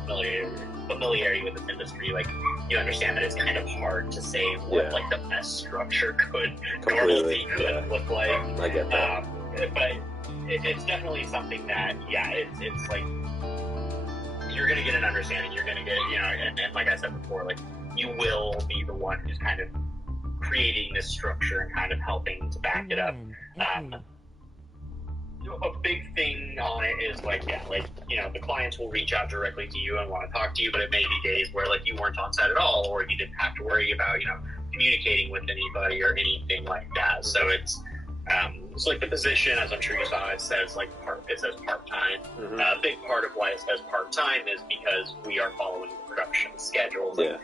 familiarity with this industry, like you understand that it's kind of hard to say what like the best structure could normally look like. I get that. But it's definitely something that, it's like you're going to get an understanding. You're going to get, and like I said before, like you will be the one who's kind of creating this structure and kind of helping to back it up. A big thing on it is like, the clients will reach out directly to you and want to talk to you, but it may be days where like you weren't on set at all, or you didn't have to worry about, communicating with anybody or anything like that. So it's like the position, as I'm sure you saw, it says part-time. A big part of why it says part-time is because we are following the production schedules. Yeah.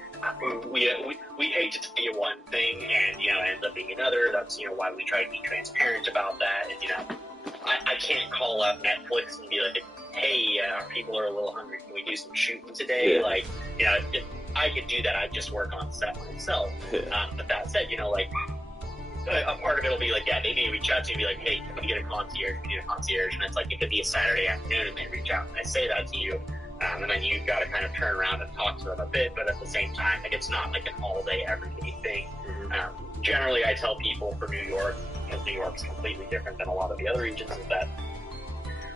We hate to tell you one thing and, ends up being another. That's, why we try to be transparent about that. And, I can't call up Netflix and be like, hey, our people are a little hungry. Can we do some shooting today? Yeah. Like, if I could do that, I'd just work on set myself. Yeah. But that said, a part of it will be like, they may reach out to you and be like, hey, can we get a concierge? We need a concierge. And it's like, it could be a Saturday afternoon and they reach out and I say that to you. And then you've got to kind of turn around and talk to them a bit, but at the same time, like, it's not like an all-day, everyday thing. Generally, I tell people for New York, because New York's completely different than a lot of the other regions, is that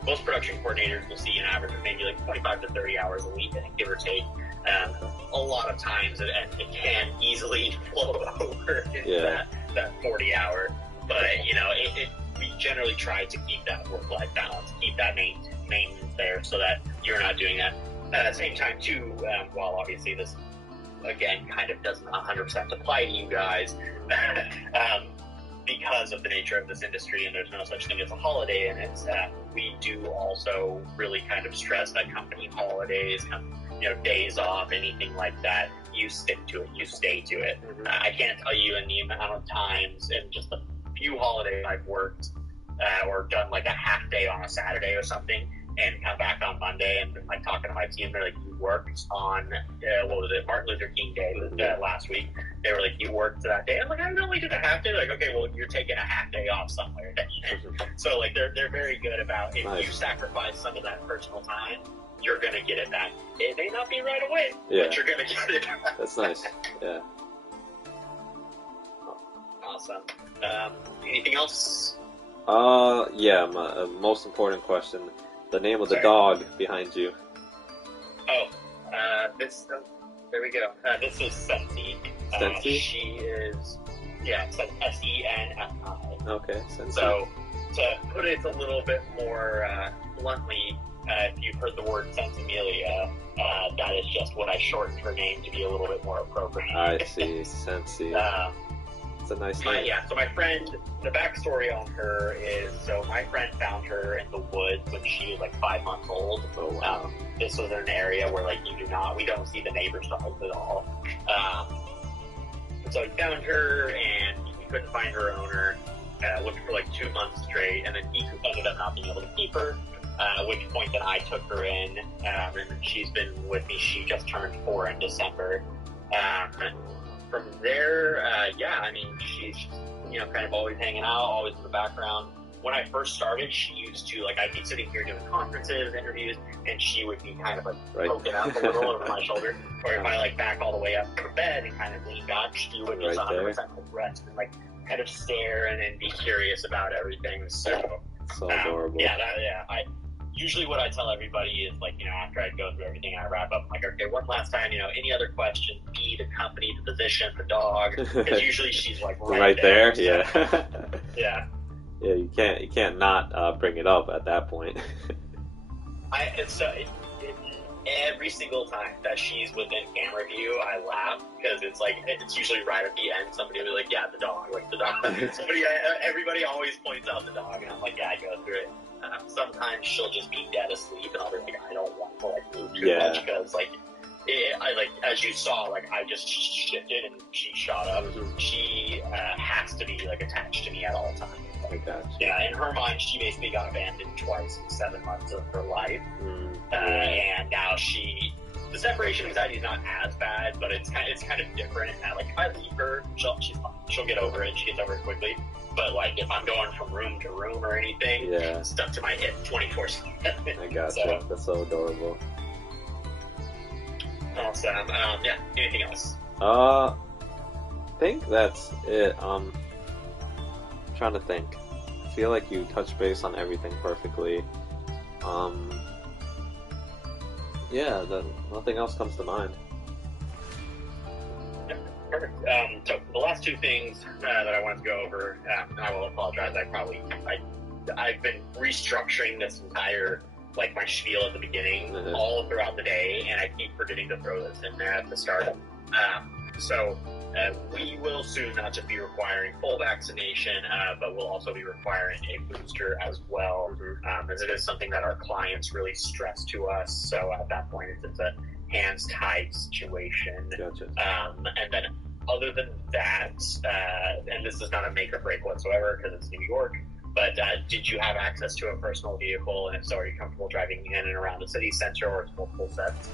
most production coordinators will see an average of maybe like 25 to 30 hours a week, give or take. A lot of times, it can easily flow over into that 40 hour. But, we generally try to keep that work-life balance, keep that maintenance there so that you're not doing that. At the same time, too, while obviously this, again, kind of doesn't 100% apply to you guys, because of the nature of this industry and there's no such thing as a holiday in it, we do also really kind of stress that company holidays, days off, anything like that, you stick to it, you stay to it. I can't tell you in the amount of times in just a few holidays I've worked or done like a half day on a Saturday or something and come back on Monday and like talking to my team, they're like, you worked on, Martin Luther King Day last week. They were like, you worked that day. I'm like, I only did a half day. They're like, okay, well, you're taking a half day off somewhere. So like, they're very good about if you sacrifice some of that personal time, you're going to get it back. It may not be right away, but you're going to get it back. That's nice. Yeah. Awesome. Anything else? My most important question. The name of the dog behind you. There we go. This is Sensi. Sensi? She is, S-E-N-F-I. Okay, Sensi. So, to put it a little bit more bluntly, if you've heard the word Sensimilia, that is just what I shortened her name to be a little bit more appropriate. I see, Sensi. It's a nice name. So my friend, the backstory on her is, so my friend found her in the woods when she was like 5 months old. Oh, wow. This was in an area where like we don't see the neighbor's dogs at all. So he found her and he couldn't find her owner, looked for like 2 months straight, and then he ended up not being able to keep her. At which point then I took her in, and she's been with me. She just turned 4 in December. From there, she's, kind of always hanging out, always in the background. when I first started, she used to, like, I'd be sitting here doing conferences, interviews, and she would be kind of, like, poking up a little over my shoulder. Or if I, like, back all the way up to bed and kind of lean back, she would just 100% rest and, like, kind of stare and then be curious about everything. So adorable. Usually what I tell everybody is, like, you know, after I go through everything, I wrap up, I'm like, okay, one last time, you know, any other questions? Me, the company, the position, the dog. Because usually she's, like, right there. Yeah. Yeah. Yeah, you can't not bring it up at that point. Every single time that she's within camera view, I laugh because it's like it's usually right at the end. Somebody will be like, "Yeah, the dog, like the dog." Everybody always points out the dog, and I'm like, "Yeah, I go through it." Sometimes she'll just be dead asleep, and I'll be like, "I don't want to like move too much because as you saw, like I just shifted and she shot up. She has to be like attached to me at all times. Yeah, in her mind, she basically got abandoned twice in 7 months of her life. And now the separation anxiety is not as bad, but it's kind of different. And like if I leave her, she's fine. She'll get over it. She gets over it quickly. But like if I'm going from room to room or anything, stuck to my hip 24/7. I gotcha. That's so adorable. Awesome. Anything else? I think that's it. Trying to think. I feel like you touched base on everything perfectly. Nothing else comes to mind. Perfect. So the last two things that I wanted to go over, and I will apologize. I've been restructuring this entire my spiel at the beginning all throughout the day, and I keep forgetting to throw this in there at the start. We will soon not just be requiring full vaccination, but we'll also be requiring a booster as well, as it is something that our clients really stress to us. So at that point, it's a hands-tied situation. Gotcha. And then other than that, and this is not a make or break whatsoever because it's New York, but did you have access to a personal vehicle? And if so, are you comfortable driving in and around the city center or multiple sets?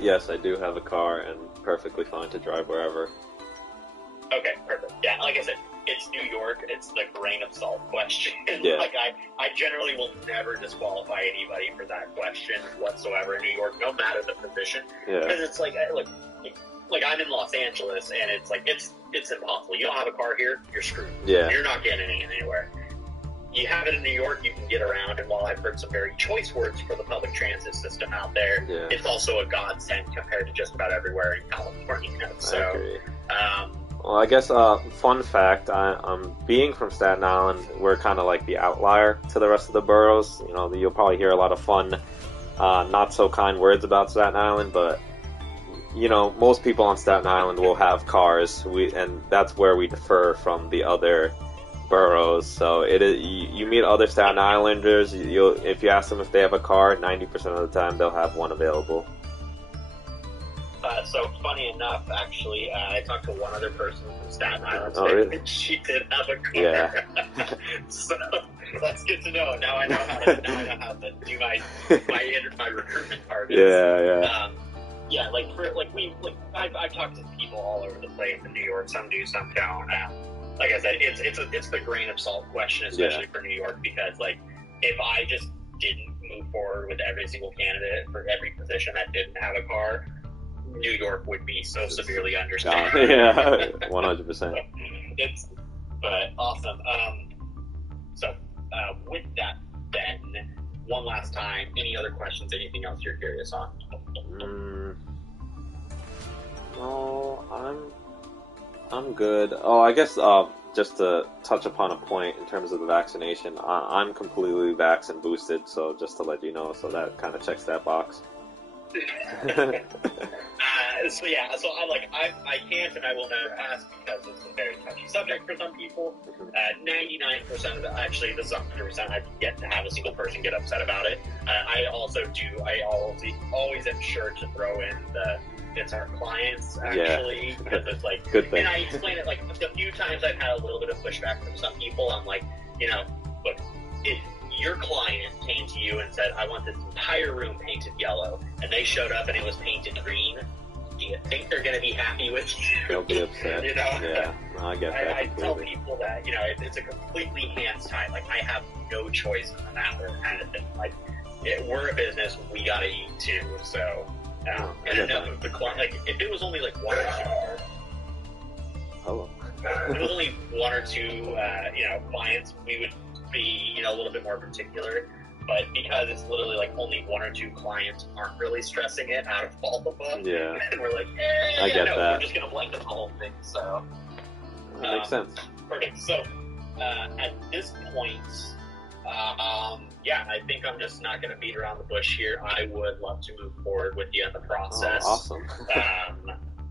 Yes, I do have a car and perfectly fine to drive wherever. Okay, perfect. Yeah, like I said, it's New York. It's the grain of salt question. Yeah. I generally will never disqualify anybody for that question whatsoever in New York, no matter the position. Yeah. Because it's like I'm in Los Angeles, and it's like it's impossible. You don't have a car here, you're screwed. Yeah. You're not getting anywhere. You have it in New York, you can get around, and while I've heard some very choice words for the public transit system out there, it's also a godsend compared to just about everywhere in California. So, I agree. Well, I guess, fun fact, I'm being from Staten Island, we're kind of like the outlier to the rest of the boroughs. You know, you'll probably hear a lot of fun, not so kind words about Staten Island, but, you know, most people on Staten Island will have cars, and that's where we differ from the other boroughs. So you meet other Staten Islanders, if you ask them if they have a car, 90% of the time they'll have one available. So funny enough, actually, I talked to one other person from Staten Island. Oh, really? And she did have a car. Yeah. So that's good to know. Now I know how to do my recruitment targets. Yeah. I've talked to people all over the place in New York. Some do, some don't. Like I said, it's the grain of salt question, especially for New York, because if I just didn't move forward with every single candidate for every position that didn't have a car, New York would be so severely understaffed. Yeah, 100%. But awesome. With that, then, one last time, any other questions, anything else you're curious on? No, I'm good. Oh, I guess just to touch upon a point in terms of the vaccination, I'm completely vax and boosted, so just to let you know, so that kind of checks that box. I can't and I will never ask because it's a very touchy subject for some people. 99% of the 100% I've yet to have a single person get upset about it. I always am sure to throw in it's our clients, actually, because it's good thing. And I explain it the few times I've had a little bit of pushback from some people. I'm like, look, if your client came to you and said, I want this entire room painted yellow, and they showed up and it was painted green, do I think they're going to be happy with you. They'll be upset. You know? Yeah, I get that I tell completely. people that, you know, it's a completely hands tied. Like, I have no choice in the matter kind of thing. Like, we're a business, we got to eat too. So, and the client, like, if it was only like one or two, Hello. if it was only one or two, you know, clients, we would be, you know, a little bit more particular. But because it's literally like only one or two clients aren't really stressing it out of all of them, Yeah. and we're like, I get no, that. we're just gonna blanket the whole thing. So That makes sense. perfect. So at this point, yeah, I think I'm just not gonna beat around the bush here. I would love to move forward with you in the process. Oh, awesome.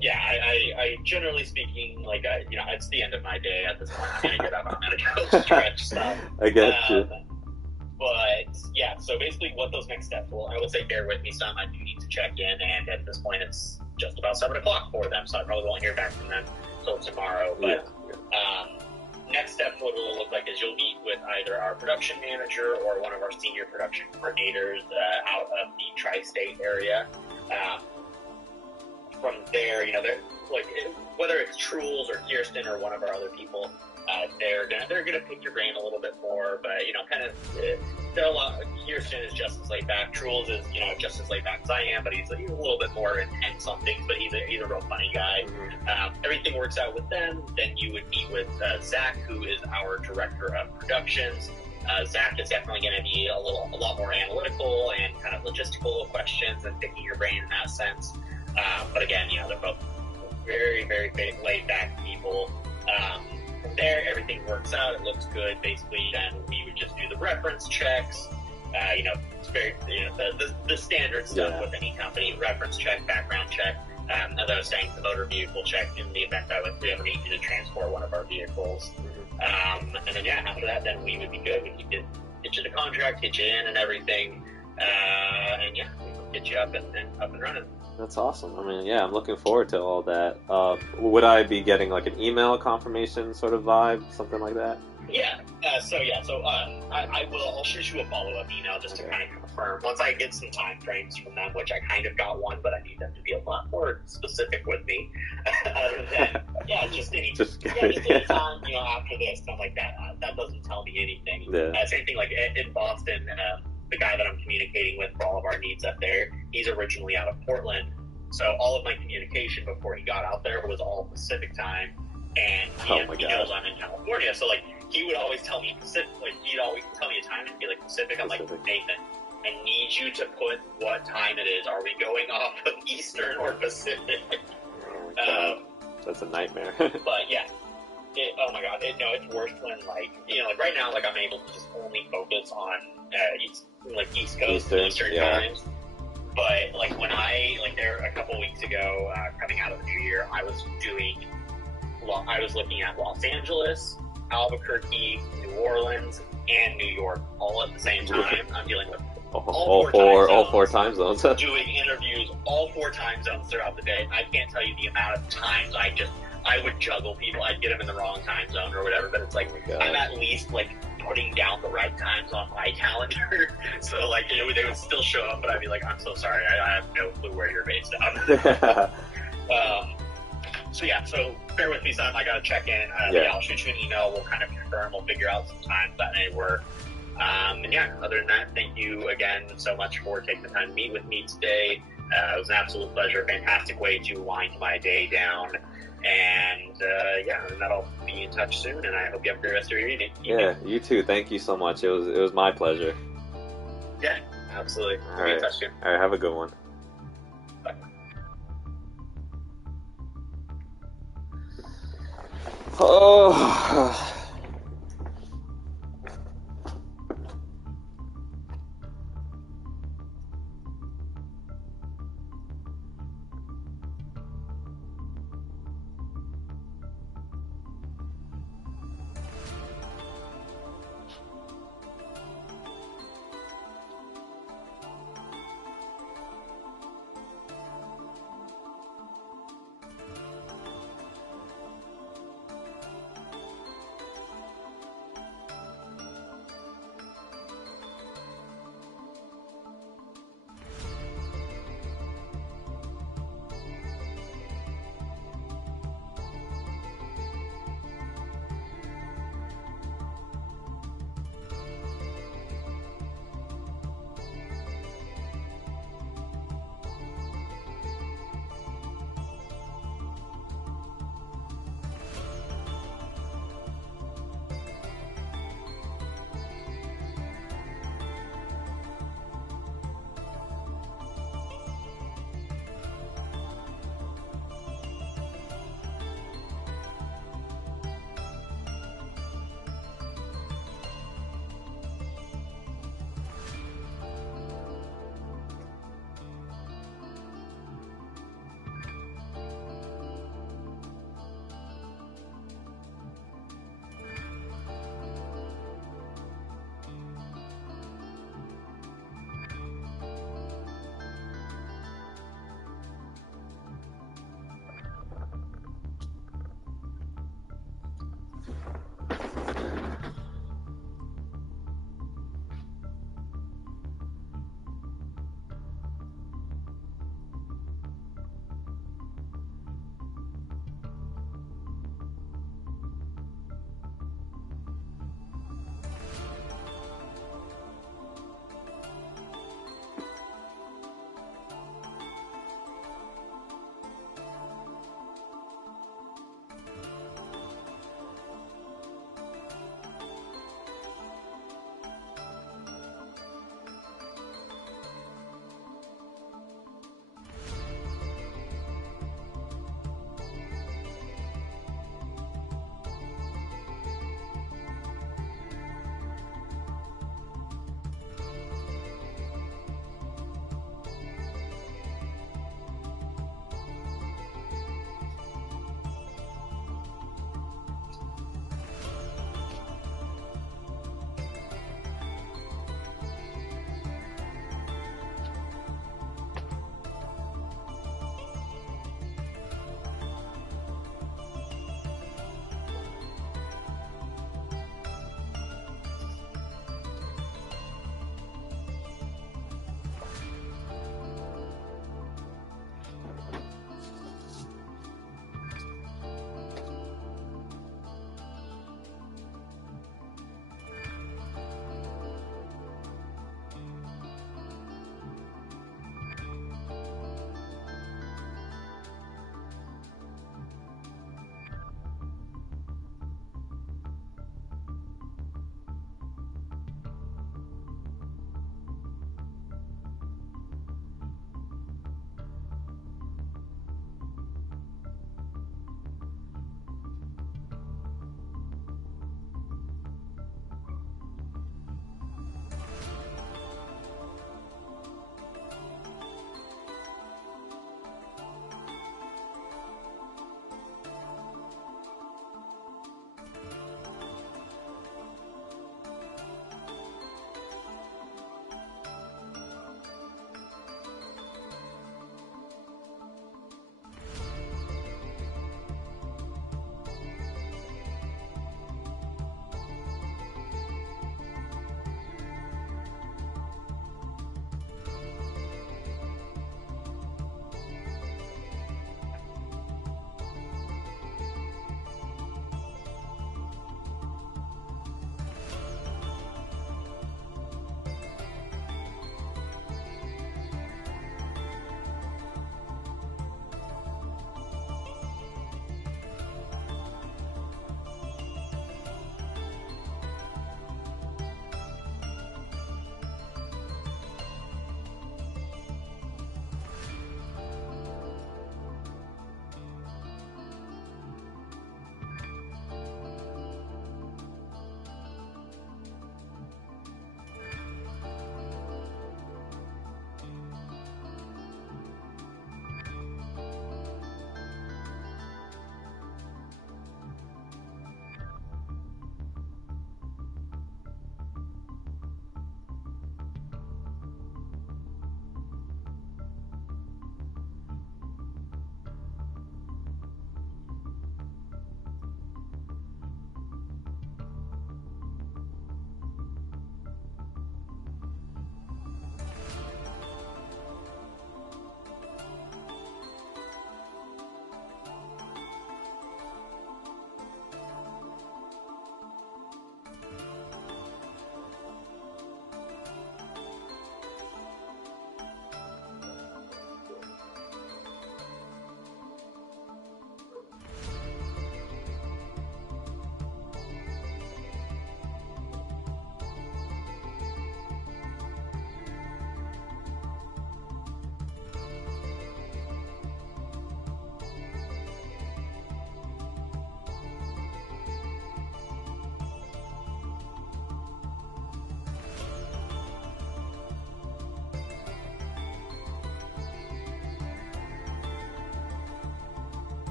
Yeah, I generally speaking, like, you know, it's the end of my day at this point. I'm gonna get up, I'm gonna go stretch stuff. I get you. But yeah, so basically what those next steps will, I would say bear with me some, I do need to check in, and at this point it's just about 7 o'clock for them, so I probably won't hear back from them until tomorrow. But next step, what it'll look like is you'll meet with either our production manager or one of our senior production coordinators out of the tri-state area. From there, you know, they're like, whether it's Truls or Kirsten or one of our other people, they're gonna pick your brain a little bit more, but you know, kind of they're a lot. Kirsten is just as laid back. Truls is, you know, just as laid back as I am, but he's a little bit more intense on things. But he's a real funny guy. Everything works out with them. Then you would meet with Zach, who is our director of productions. Zach is definitely going to be a lot more analytical and kind of logistical questions and picking your brain in that sense. But again, you know, they're both very, very laid back people. From there, everything works out. It looks good. Basically, then we would just do the reference checks. You know, it's very, you know, the standard stuff with any company: reference check, background check. As I was saying, the motor vehicle check in the event that we ever need you to transport one of our vehicles. And then after that, then we would be good. We could get you the contract, get you in, and everything. And we would get you up and running. That's awesome. I mean, I'm looking forward to all that. Would I be getting like an email confirmation sort of vibe, something like that? Yeah. I'll shoot you a follow-up email just to kind of confirm once I get some time frames from them, which I kind of got one, but I need them to be a lot more specific with me. Other than just any time, you know, after this, stuff like that. That doesn't tell me anything. Same thing like in Boston. The guy that I'm communicating with for all of our needs up there, he's originally out of Portland. So all of my communication before he got out there was all Pacific time. And he knows I'm in California. So, like, he would always tell me Pacific. Like, he'd always tell me a time and be like, Pacific. I'm like, Nathan, I need you to put what time it is. Are we going off of Eastern or Pacific? That's a nightmare. But, yeah. Oh, my God. It's worse when, like, you know, like, right now, like, I'm able to just only focus on East Coast, Eastern times. But, like, when there a couple weeks ago, coming out of the new year, I was looking at Los Angeles, Albuquerque, New Orleans, and New York all at the same time. I'm dealing with all four time zones. Doing interviews all 4 time zones throughout the day. I can't tell you the amount of times I would juggle people. I'd get them in the wrong time zone or whatever, but it's like, I'm at least, like, putting down the right times on my calendar. So, like, they would still show up, but I'd be like, I'm so sorry, I have no clue where you're based out. So bear with me, son. I gotta check in. I'll shoot you an email. We'll kind of confirm. We'll figure out some times that may work. Other than that, thank you again so much for taking the time to meet with me today. It was an absolute pleasure. Fantastic way to wind my day down. And I'll be in touch soon. And I hope you have a great rest of your evening. Yeah, you too. Thank you so much. It was my pleasure. Yeah, absolutely. All right. Be in touch soon. All right. Have a good one. Bye. Oh.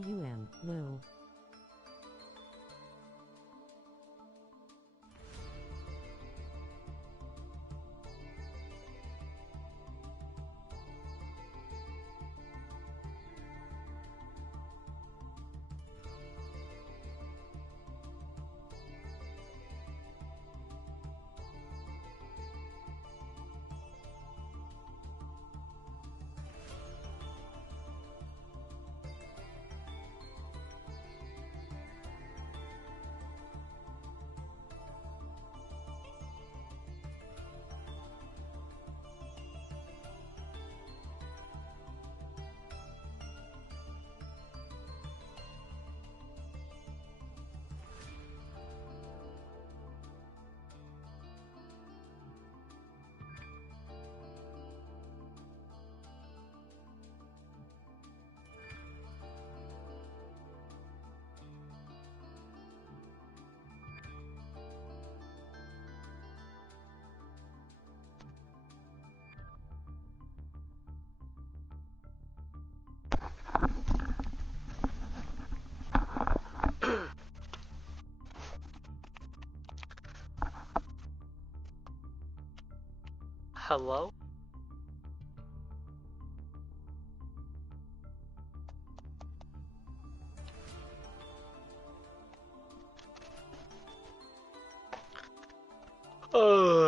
DUM, Lou. Hello? Oh,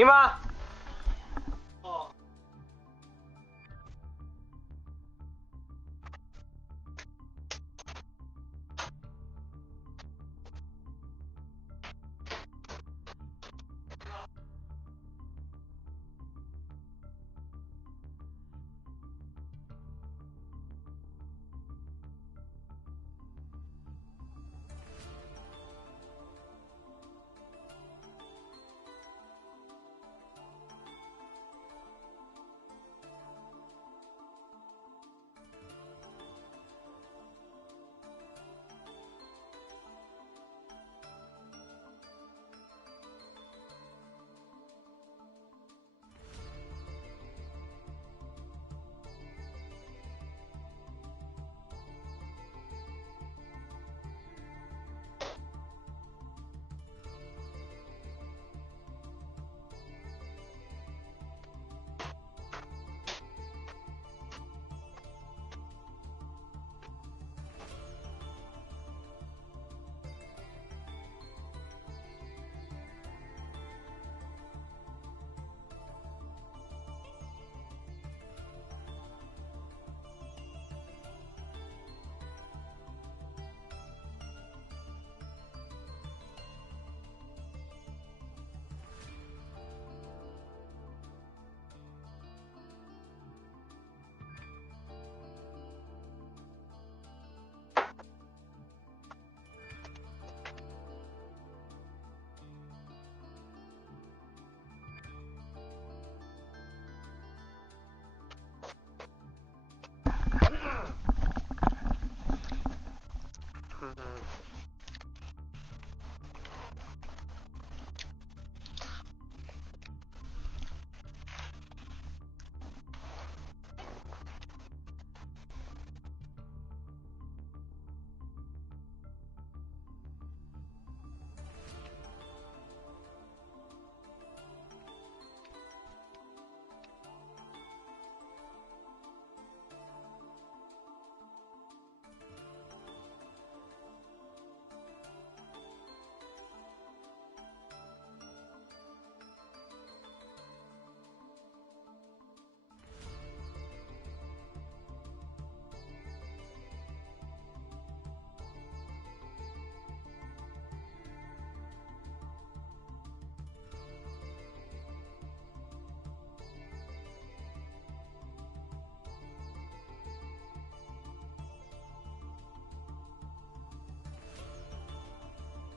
Yuma!